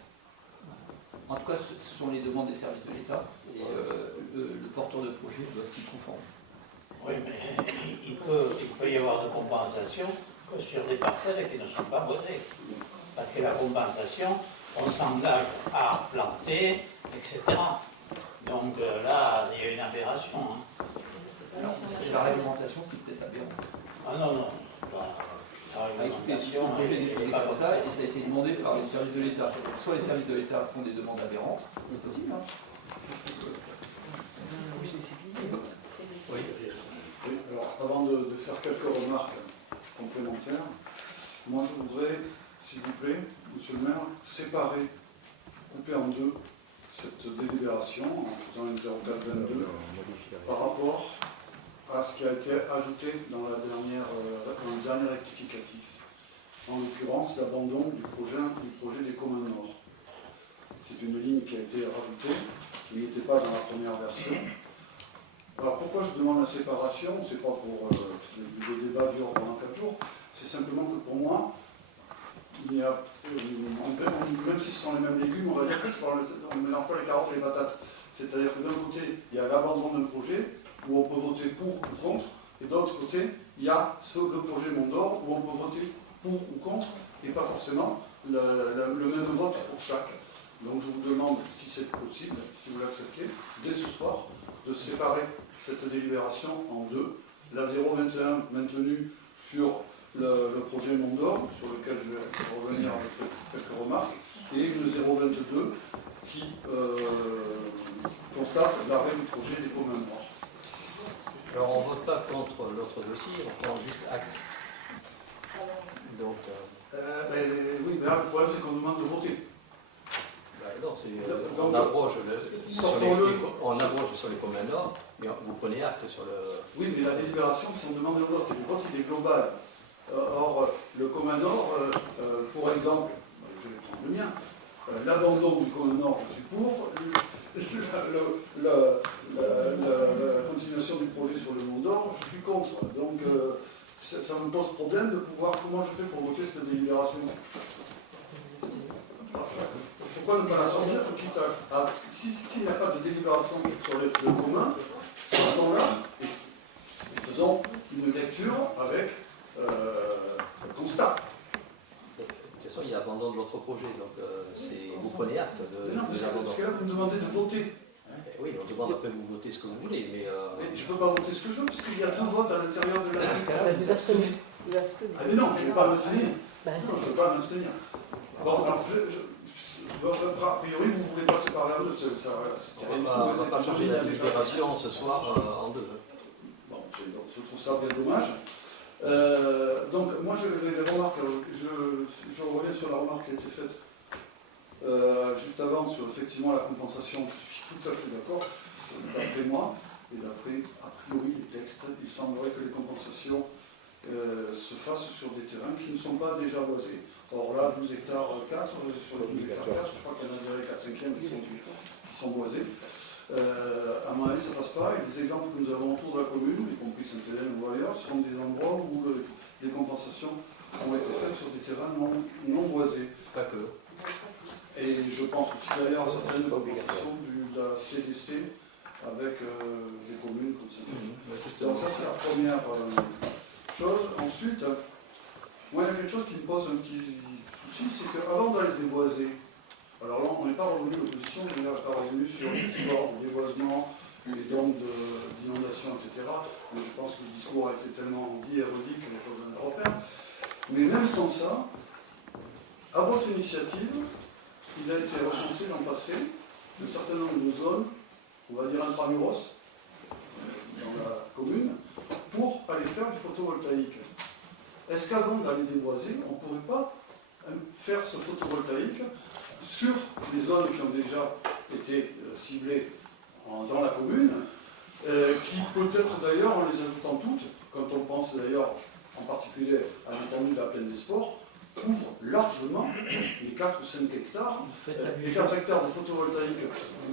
En tout cas, ce sont les demandes des services de l'État et le porteur de projet doit s'y conformer. Oui, mais il peut y avoir de compensation que sur des parcelles qui ne sont pas boisées. Parce que la compensation, on s'engage à planter, etc. Donc là, il y a une aberration. Hein. C'est la réglementation qui peut être aberrante. Ah non, non. La réglementation, le projet est pas comme ça et ça a été demandé par les services de l'État. Soit les services de l'État font des demandes aberrantes, c'est possible. Hein. Oui. Oui, alors avant de faire quelques remarques complémentaires, moi je voudrais, s'il vous plaît, monsieur le maire, séparer, couper en 2 cette délibération en faisant une 0422 par rapport à ce qui a été ajouté dans le dernier rectificatif. En l'occurrence, l'abandon du projet des Communs Nord. C'est une ligne qui a été rajoutée, qui n'était pas dans la première version. Alors pourquoi je demande la séparation? C'est pas pour le débat dure pendant 4 jours, c'est simplement que pour moi, il y a, même si ce sont les mêmes légumes, on va dire qu'on ne mélange pas les carottes et les patates. C'est-à-dire que d'un côté, il y a l'abandon d'un projet, où on peut voter pour ou contre, et de l'autre côté, il y a le projet Mont-d'Or, où on peut voter pour ou contre, et pas forcément le même vote pour chaque. Donc je vous demande, si c'est possible, si vous l'acceptez, dès ce soir, de séparer cette délibération en deux. La 021 maintenue sur le projet Mont-d'Or, sur lequel je vais revenir avec quelques remarques, et une 022 qui constate l'arrêt du projet des communs noirs. Alors on ne vote pas contre l'autre dossier, on prend juste acte. Donc, oui, mais là, le problème c'est qu'on demande de voter. non, on abroge sur les communs nord, mais vous prenez acte sur le... Oui, mais la délibération, si on demande le vote, et le vote il est global. Or, le commun nord, pour exemple, je vais prendre le mien, l'abandon du commun nord, je suis pour, la continuation du projet sur le Mont-d'Or, je suis contre. Donc, ça me pose problème de pouvoir, comment je fais pour voter cette délibération. Pourquoi ne pas la sortir s'il n'y a pas de délibération sur le commun, à ce moment-là, faisons une lecture avec constat. De toute façon, il y a abandon de l'autre projet, donc vous prenez acte de l'abandon. Parce que là, vous me demandez de voter. Oui, on demande après vous votez ce que vous voulez, mais... Je ne peux pas voter ce que je veux, puisqu'il y a deux votes à l'intérieur de la... Vous abstenez. Ah mais non, je ne vais pas m'abstenir. Non, je ne vais pas m'abstenir. Bon, alors, a priori, vous ne voulez pas séparer en deux. On ne va pas changer la délibération ce soir en deux. Bon, je trouve ça bien dommage. Donc, moi, je les remarque. Je reviens sur la remarque qui a été faite juste avant sur effectivement la compensation. Je suis tout à fait d'accord. D'après moi, et d'après, a priori, les textes, il semblerait que les compensations se fassent sur des terrains qui ne sont pas déjà boisés. Or là, 12 hectares 4, sur les 12 hectares 4, je crois qu'il y en a déjà 4/5 qui sont boisés. À mon avis, ça ne passe pas. Et les exemples que nous avons autour de la commune, y compris Sainte-Hélène ou ailleurs, sont des endroits où les compensations ont été faites sur des terrains non boisés. Pas que. Et je pense aussi d'ailleurs à certaines compensations de la CDC avec des communes comme Sainte-Hélène. Donc ça, c'est la première chose. Ensuite, moi, il y a quelque chose qui me pose un petit souci, c'est qu'avant d'aller déboiser, alors là, on n'est pas revenu l'opposition, on n'est pas revenu sur l'histoire du déboisement, les dons d'inondation, etc. Mais je pense que le discours a été tellement dit et redit qu'il faut jamais refaire. Mais même sans ça, à votre initiative, il a été recensé l'an passé un certain nombre de zones, on va dire intramuros, dans la commune, pour aller faire du photovoltaïque. Est-ce qu'avant d'aller déboiser, on ne pourrait pas faire ce photovoltaïque sur les zones qui ont déjà été ciblées dans la commune, qui peut-être d'ailleurs, en les ajoutant toutes, quand on pense d'ailleurs en particulier à l'étendue de la plaine des sports, couvre largement les 4 ou 5 hectares, les 4 hectares de photovoltaïque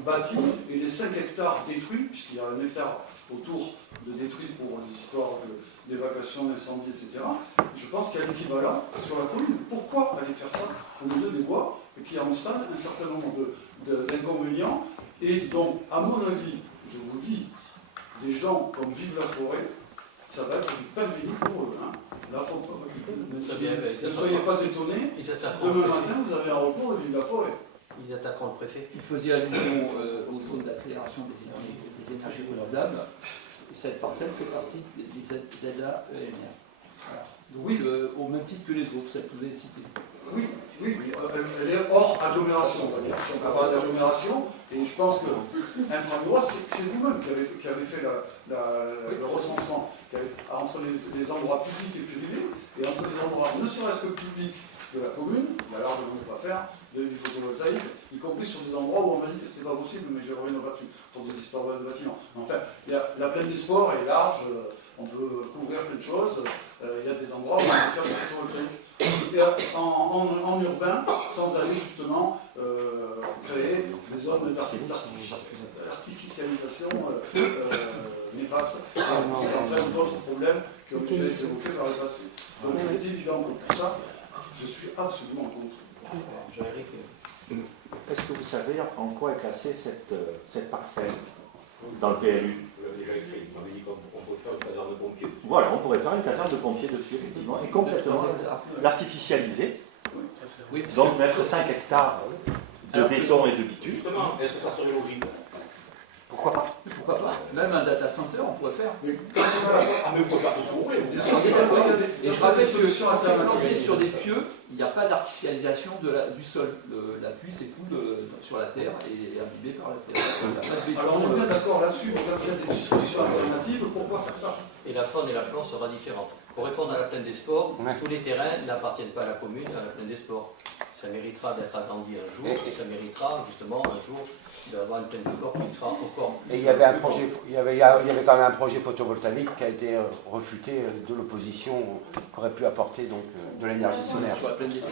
bâtis et les 5 hectares détruits, puisqu'il y a 1 hectare autour de détruits pour les histoires d'évacuation, d'incendie, etc. Je pense qu'il y a l'équivalent sur la commune. Pourquoi aller faire ça au milieu des bois et qui installe un certain nombre d'inconvénients? Et donc, à mon avis, je vous dis, des gens comme Vive la Forêt, ça va être du pain béni pour eux. Hein. Là, faut pas. Très bien, ne soyez pas étonnés, si demain matin vous avez un repos de Vive la Forêt. Ils attaqueront le préfet. Il faisait allusion aux zones d'accélération des énergies renouvelables. Cette parcelle fait partie des ZA ENR. Voilà. Donc, oui, au même titre que les autres, celles que vous avez citées. Oui, elle est hors agglomération, on va dire. Si on peut parler d'agglomération, et je pense que intramuros, c'est vous-même qui avez fait le recensement entre les endroits publics et privés, et entre les endroits ne serait-ce que publics de la commune, il y a largement de quoi faire, du photovoltaïque, y compris sur des endroits où on m'a dit que ce n'était pas possible, mais je reviendrai pas dessus, pour des histoires de bâtiments. Enfin, la plaine des sports est large, on peut couvrir plein de choses, il y a des endroits où on peut faire du photovoltaïque. En urbain, sans aller justement créer des zones d'artificialisation néfastes, qui entraînent d'autres problèmes qui ont déjà été évoqués par le passé. Donc il est évident que pour ça, je suis absolument contre. Est-ce que vous savez en quoi est classée cette parcelle dans le PLU? j'avais déjà écrit. Il m'avait dit qu'on pouvait faire une caserne de pompiers. Voilà, on pourrait faire une caserne de pompiers dessus, effectivement, et complètement l'artificialiser. Oui, parce Donc que- mettre 5 hectares de béton et de bitume. Justement, est-ce que ça serait logique? Pourquoi pas? Pourquoi pas? Même un data center, on pourrait faire. Mais quand on ne peut pas tout s'ouvrir. On est d'accord. Et je rappelle que quand c'est planté sur des pieux, il n'y a pas d'artificialisation du sol. La pluie s'écoule sur la terre et est imbibée par la terre. Il n'y a pas de béton. Alors on est bien d'accord là-dessus, on regarde qu'il y a des dispositions alternatives, pourquoi faire ça? Et la faune et la flore sera différente. Pour répondre à la plaine des sports, Ouais. tous les terrains n'appartiennent pas à la commune, à la plaine des sports. Ça méritera d'être agrandi un jour et ça méritera justement un jour d'avoir une plaine des sports qui sera encore. Et il y avait un projet, il y avait quand même un projet photovoltaïque qui a été refuté de l'opposition, qui aurait pu apporter donc de l'énergie solaire. Sur la plaine des sports.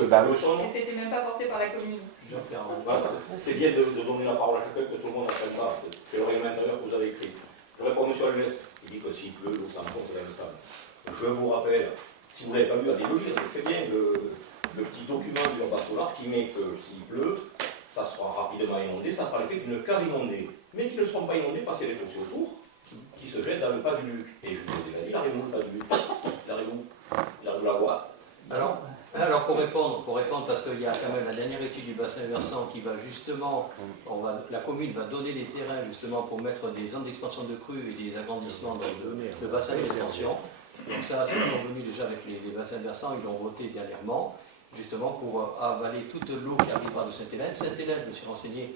Et bah oui. Et c'était même pas porté par la commune. Voilà. C'est bien de donner la parole à chacun, que tout le monde n'apprenne pas. C'est le règlement intérieur que vous avez écrit. Je réponds à M. Alves, il dit que s'il pleut, l'eau s'enfonce dans le sable. Je vous rappelle, si vous ne l'avez pas lu, allez le lire, très bien, le petit document du Urban Solar qui met que s'il pleut, ça sera rapidement inondé, ça fera l'effet d'une cave inondée. Mais qui ne seront pas inondés parce qu'il y a des fossés autour qui se jettent dans le pas du Luc. Et je vous ai déjà dit, il arrive où le pas du Luc? Il arrive où? Il arrive où la voie? Alors pour répondre, parce qu'il y a quand même la dernière étude du bassin versant qui va justement, la commune va donner les terrains justement pour mettre des zones d'expansion de crues et des agrandissements dans le bassin de rétention. Donc ça, c'est convenu déjà avec les bassins versants, ils l'ont voté dernièrement, justement pour avaler toute l'eau qui arrivera de Sainte-Hélène. Sainte-Hélène, je me suis renseigné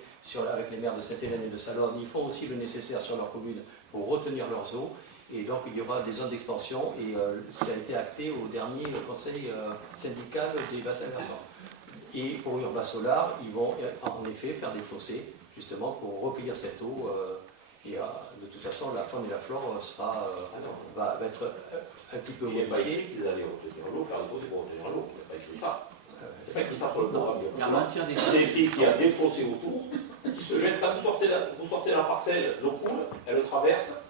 avec les maires de Sainte-Hélène et de Salorne, ils font aussi le nécessaire sur leur commune pour retenir leurs eaux. Et donc il y aura des zones d'expansion et ça a été acté au dernier conseil syndical des bassins versants. Et pour Urban Solar, ils vont en effet faire des fossés justement pour recueillir cette eau. Et de toute façon, la faune et la flore va être un petit peu Il n'est pas modifiée. écrit qu'ils allaient retenir l'eau, faire des fossés pour retenir l'eau. Il n'est pas écrit ça. Il n'est pas écrit ça sur le Non, programme. il y a un maintien des C'est écrit qu'il y a des fossés autour qui se jettent. Quand vous sortez de la parcelle, l'eau coule, elle le traverse.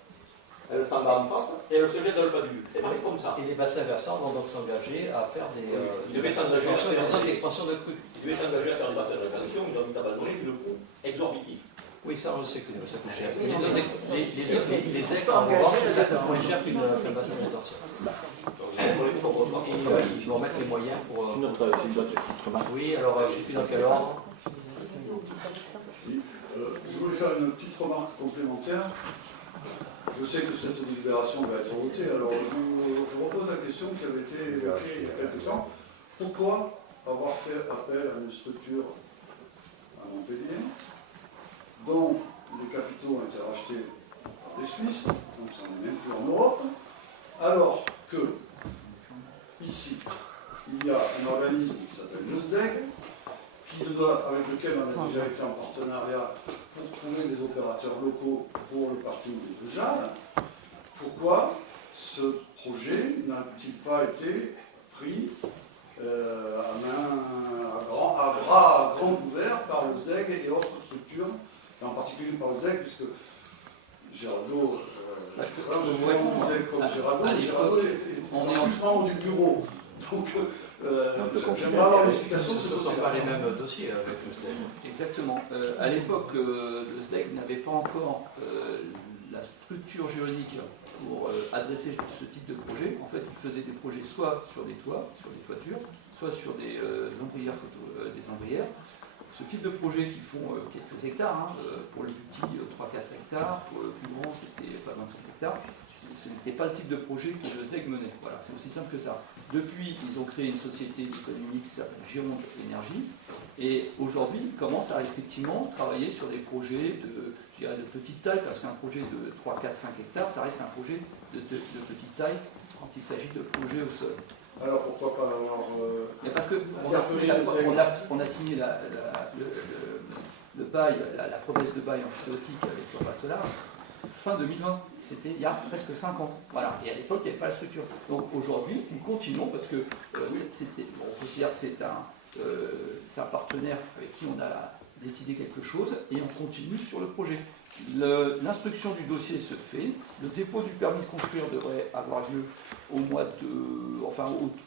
Elle s'en va en face et elle se jette dans le pas du Luc. C'est marqué comme ça. Et les bassins versants vont donc s'engager à faire des Ils devaient s'engager à des faire zones d'expansion de crues. Ils devaient s'engager à faire des bassins de rétention, ils ont vite abandonné vu le coût exorbitif. Oui, ça, je sais que ça coûte cher. Les efforts, en revanche, ça coûte moins cher qu'un bassin de rétention. Et ils vont mettre les moyens pour. Oui, alors je suis dans quel ordre? Je voulais faire une petite remarque complémentaire. Je sais que cette délibération va être votée, alors je repose la question qui avait été évoquée il y a quelque temps. Pourquoi avoir fait appel à une structure à Montpellier, dont les capitaux ont été rachetés par les Suisses, donc ça n'est même plus en Europe, alors que ici, il y a un organisme qui s'appelle le SDEG, avec lequel on a déjà été en partenariat pour trouver des opérateurs locaux pour le parking de Jade. Pourquoi ce projet n'a-t-il pas été pris à bras grands ouverts par le ZEG et autres structures, et en particulier par le ZEG, puisque Géraldo, je vois le ZEG comme Géraldo est plus membre du bureau. Donc, j'aimerais avoir une explication. Ce ne sont pas les mêmes dossiers avec le SDEG. Exactement. À l'époque, le SDEG n'avait pas encore la structure juridique pour adresser ce type de projet. En fait, il faisait des projets soit sur des toits, sur des toitures, soit sur des ombrières. Ce type de projets qui font quelques hectares, pour le plus petit 3-4 hectares, pour le plus grand c'était pas 25 hectares, ce n'était pas le type de projet que le SDEG menait. Voilà, c'est aussi simple que ça. Depuis, ils ont créé une société d'économie qui s'appelle Gironde Énergie, et aujourd'hui, ils commencent à effectivement travailler sur des projets de petite taille, parce qu'un projet de 3, 4, 5 hectares, ça reste un projet de petite taille quand il s'agit de projets au sol. Alors pourquoi pas avoir... parce qu'on a signé le bail, la promesse de bail emphytéotique avec Urban Solar fin 2020. C'était il y a presque 5 ans. Voilà. Et à l'époque, il n'y avait pas la structure. Donc aujourd'hui, nous continuons parce que on considère que c'est un partenaire avec qui on a décidé quelque chose et on continue sur le projet. L'instruction du dossier se fait, le dépôt du permis de construire devrait avoir lieu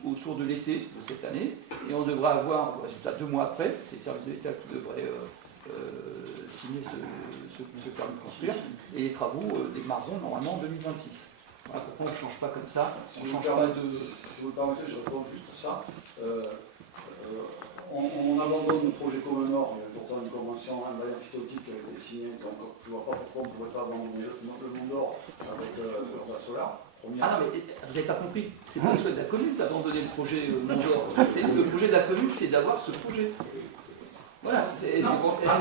autour de l'été de cette année, et on devrait avoir le résultat 2 mois après. C'est les services de l'État qui devraient signer ce permis de construire, et les travaux démarreront normalement en 2026. Voilà pourquoi on ne change pas comme ça, on ne change pas de... Si vous le permettez, je réponds juste à ça. On abandonne le projet Commun Nord, il y a pourtant une convention, un bail amphithéotique qui a été signé, donc je ne vois pas pourquoi on ne pourrait pas abandonner le Mont d'Or avec Urba Solar. Ah non, mais vous n'avez pas compris, c'est pas le souhait de la commune d'abandonner le projet Mont d'Or. Le projet de la commune, c'est d'avoir ce projet. Voilà. J'ai pas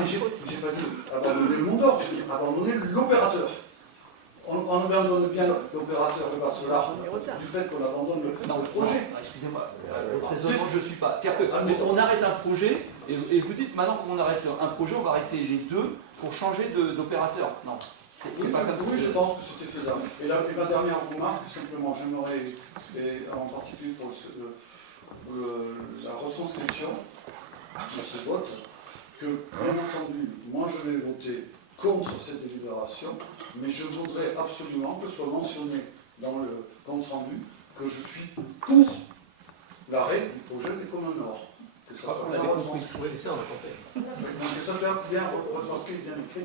dit abandonner le Mont d'Or, j'ai dit abandonner l'opérateur. On abandonne bien l'opérateur Urba Solar du fait qu'on abandonne le projet. Excusez-moi, le raisonnement, je ne suis pas. C'est-à-dire qu'on arrête un projet, et vous dites maintenant qu'on arrête un projet, on va arrêter les deux pour changer d'opérateur. Non. C'est pas comme ça. Oui, je pense que c'était faisable. Et ma dernière remarque, simplement, j'aimerais, et en particulier pour la retranscription de ce vote, que, bien entendu, moi je vais voter contre cette délibération, mais je voudrais absolument que soit mentionné dans le compte rendu que je suis pour l'arrêt du projet des Communs Nord. Que ça soit bien retranscrit. Oui, ça on a compris. Que ça soit bien retranscrit, bien écrit.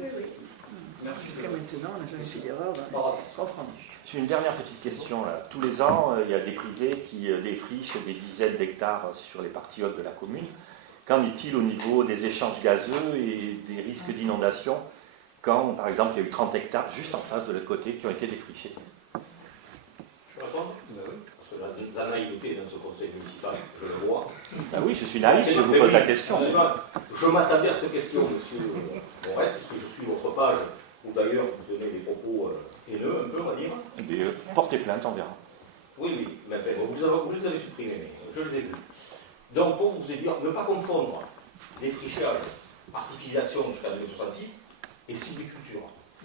Merci. Jusqu'à maintenant, on n'a jamais fait d'erreur. J'ai une dernière petite question. Là. Tous les ans, il y a des privés qui défrichent des dizaines d'hectares sur les parties hautes de la commune. Qu'en est-il au niveau des échanges gazeux et des risques d'inondation quand, par exemple, il y a eu 30 hectares juste en face de l'autre côté qui ont été défrichés? Je réponds? Parce que la naïveté dans ce conseil municipal, je le vois. Ben oui, je suis naïf, je vous pose la question. Je m'attendais à cette question, monsieur Moret, parce que je suis votre page, où d'ailleurs vous tenez des propos haineux, un peu, on va dire. Portez plainte, on verra. Oui, mais enfin, vous les avez supprimés, mais je les ai vus. Donc, pour vous dire, ne pas confondre défrichage, artificialisation jusqu'à 2066 et sylviculture.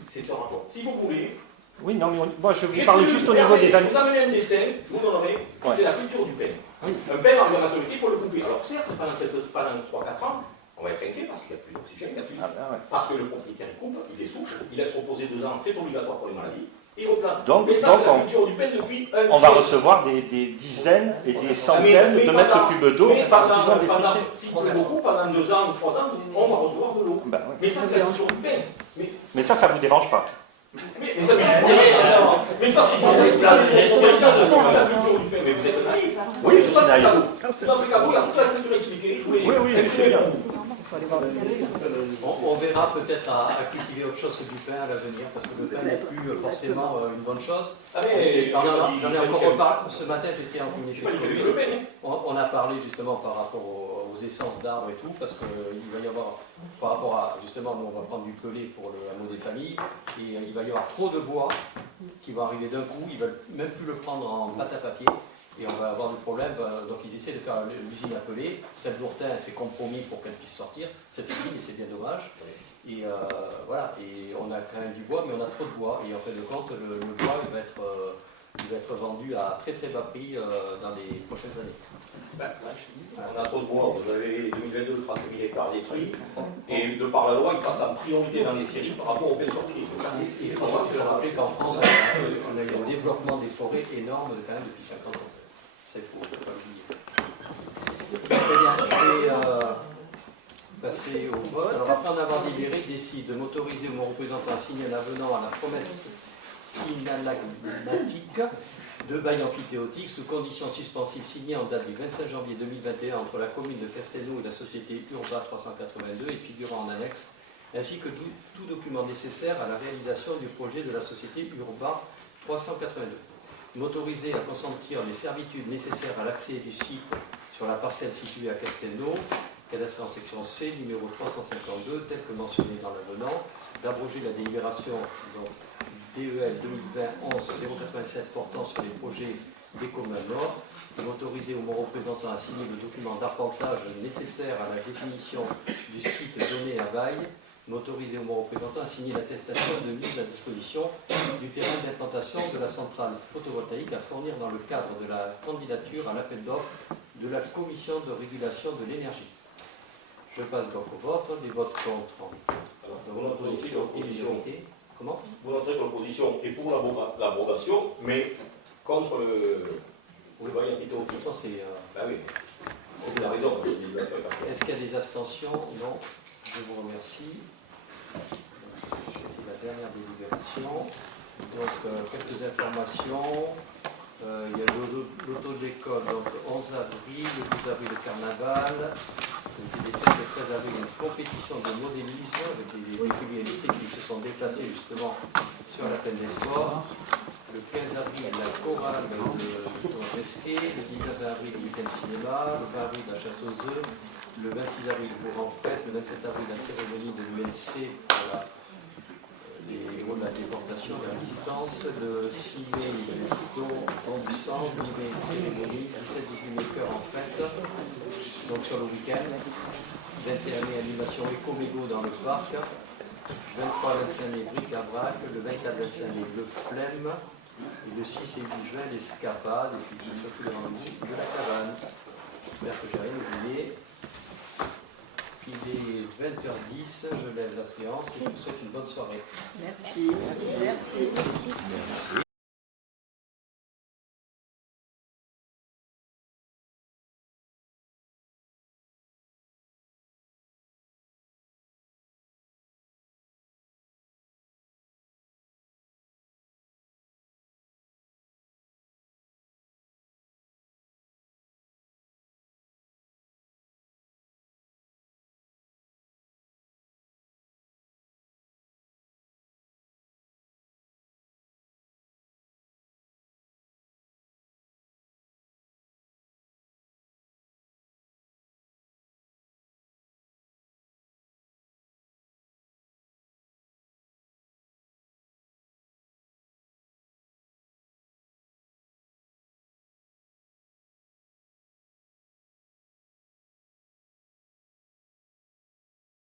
C'est un rapport. Si vous voulez. Oui, non, mais moi je vous parle juste au niveau des années. Vous amenez un dessin, je vous donnerai, c'est la culture du peigne. Oui. Un peigne en maturité, il faut le couper. Alors certes, pendant 3-4 ans, on va être inquiet parce qu'il n'y a plus d'oxygène, il n'y a plus. Parce que le propriétaire il coupe, il dessouche, il laisse reposer 2 ans, c'est obligatoire pour les maladies. Et replante. Donc, mais ça, c'est la culture du peigne depuis un siècle. On va recevoir des dizaines et des centaines de mètres cubes d'eau parce qu'ils ont défriché. Si pleut beaucoup, pendant 2 ans ou 3 ans, on va recevoir de l'eau. Ben, oui. Mais ça, c'est la culture du peigne. Mais ça ne vous dérange pas? Mais ça me dit mais ça, la culture du peigne. Mais vous êtes naïf. Oui, je suis naïf. Tout Africa, il y a toute la culture expliquée. Oui, c'est bien. On verra peut-être à cultiver autre chose que du pain à l'avenir, parce que le pain n'est plus forcément une bonne chose. J'en ai encore reparlé. Ce matin, j'étais en communiqué. On a parlé justement par rapport aux essences d'arbres et tout, parce qu'il va y avoir, par rapport à, justement, nous on va prendre du pelé pour le hameau des familles, et il va y avoir trop de bois qui va arriver d'un coup, ils ne veulent même plus le prendre en pâte à papier. Et on va avoir du problème, donc ils essaient de faire l'usine à pelé. Celle d'Ourtin s'est compromis pour qu'elle puisse sortir, cette usine, et c'est bien dommage. Et voilà, et on a quand même du bois, mais on a trop de bois. Et en fait de compte, le bois il va être vendu à très très bas prix dans les prochaines années. On a trop de bois, vous avez 2022 30 000 hectares détruits, et de par la loi, il passe en priorité dans les séries par rapport aux peines sorties. Il faut rappeler qu'en France, on a eu un développement des forêts énorme quand même depuis 50 ans. C'est faux, il ne faut pas l'oublier. Très bien, je vais passer au vote. Alors après en avoir délibéré, décide de m'autoriser mon représentant à signer un avenant à la promesse synalagmatique de bail amphithéotique sous conditions suspensives signées en date du 25 janvier 2021 entre la commune de Castelnau et la société Urba 382 et figurant en annexe, ainsi que tout document nécessaire à la réalisation du projet de la société Urba 382. M'autoriser à consentir les servitudes nécessaires à l'accès du site sur la parcelle située à Castelnau, cadastre en section C, numéro 352, tel que mentionné dans l'avenant, d'abroger la délibération DEL 2020-11-087 portant sur les projets des communs Nord, de m'autoriser au mon représentant à signer le document d'appontage nécessaire à la définition du site donné à bail, m'autoriser au mon représentant à signer l'attestation de mise à disposition du terrain d'implantation de la centrale photovoltaïque à fournir dans le cadre de la candidature à l'appel d'offres de la Commission de régulation de l'énergie. Je passe donc au vote. Les votes contre. L'opposition et l'unanimité. Comment? Vous noterez que l'opposition est pour l'abrogation, mais contre le bail amphithéotique. Ça, c'est. Ben oui, c'est la raison. Est-ce qu'il y a des abstentions? Non. Je vous remercie. C'était la dernière délibération. Donc, quelques informations. Il y a l'auto de l'école, donc 11 avril, le 12 avril le carnaval, le 13 avril une compétition de modélisme avec des véhicules électriques qui se sont déplacés justement sur la plaine des sports. Le 15 avril, la chorale de Tour-Resquet, le 19 avril, le week-end cinéma, le 20 avril, la chasse aux œufs, le 26 avril, le cours en fête, le 27 avril, la cérémonie de l'UNC pour les héros de la déportation à distance, le 6 mai, le don du sang, le 8 mai, cérémonie, 17-18 mai, cœur en fête, donc sur le week-end, 21 mai, animation éco-mégo dans le parc, 23-25 mai, bric-à-brac, le 24-25 mai, le flemme, et le 6 et 8 juin, l'escapade, et puis surtout les rendez-vous de la cabane. J'espère que j'ai rien oublié. Il est 20h10, je lève la séance et je vous souhaite une bonne soirée. Merci. Merci.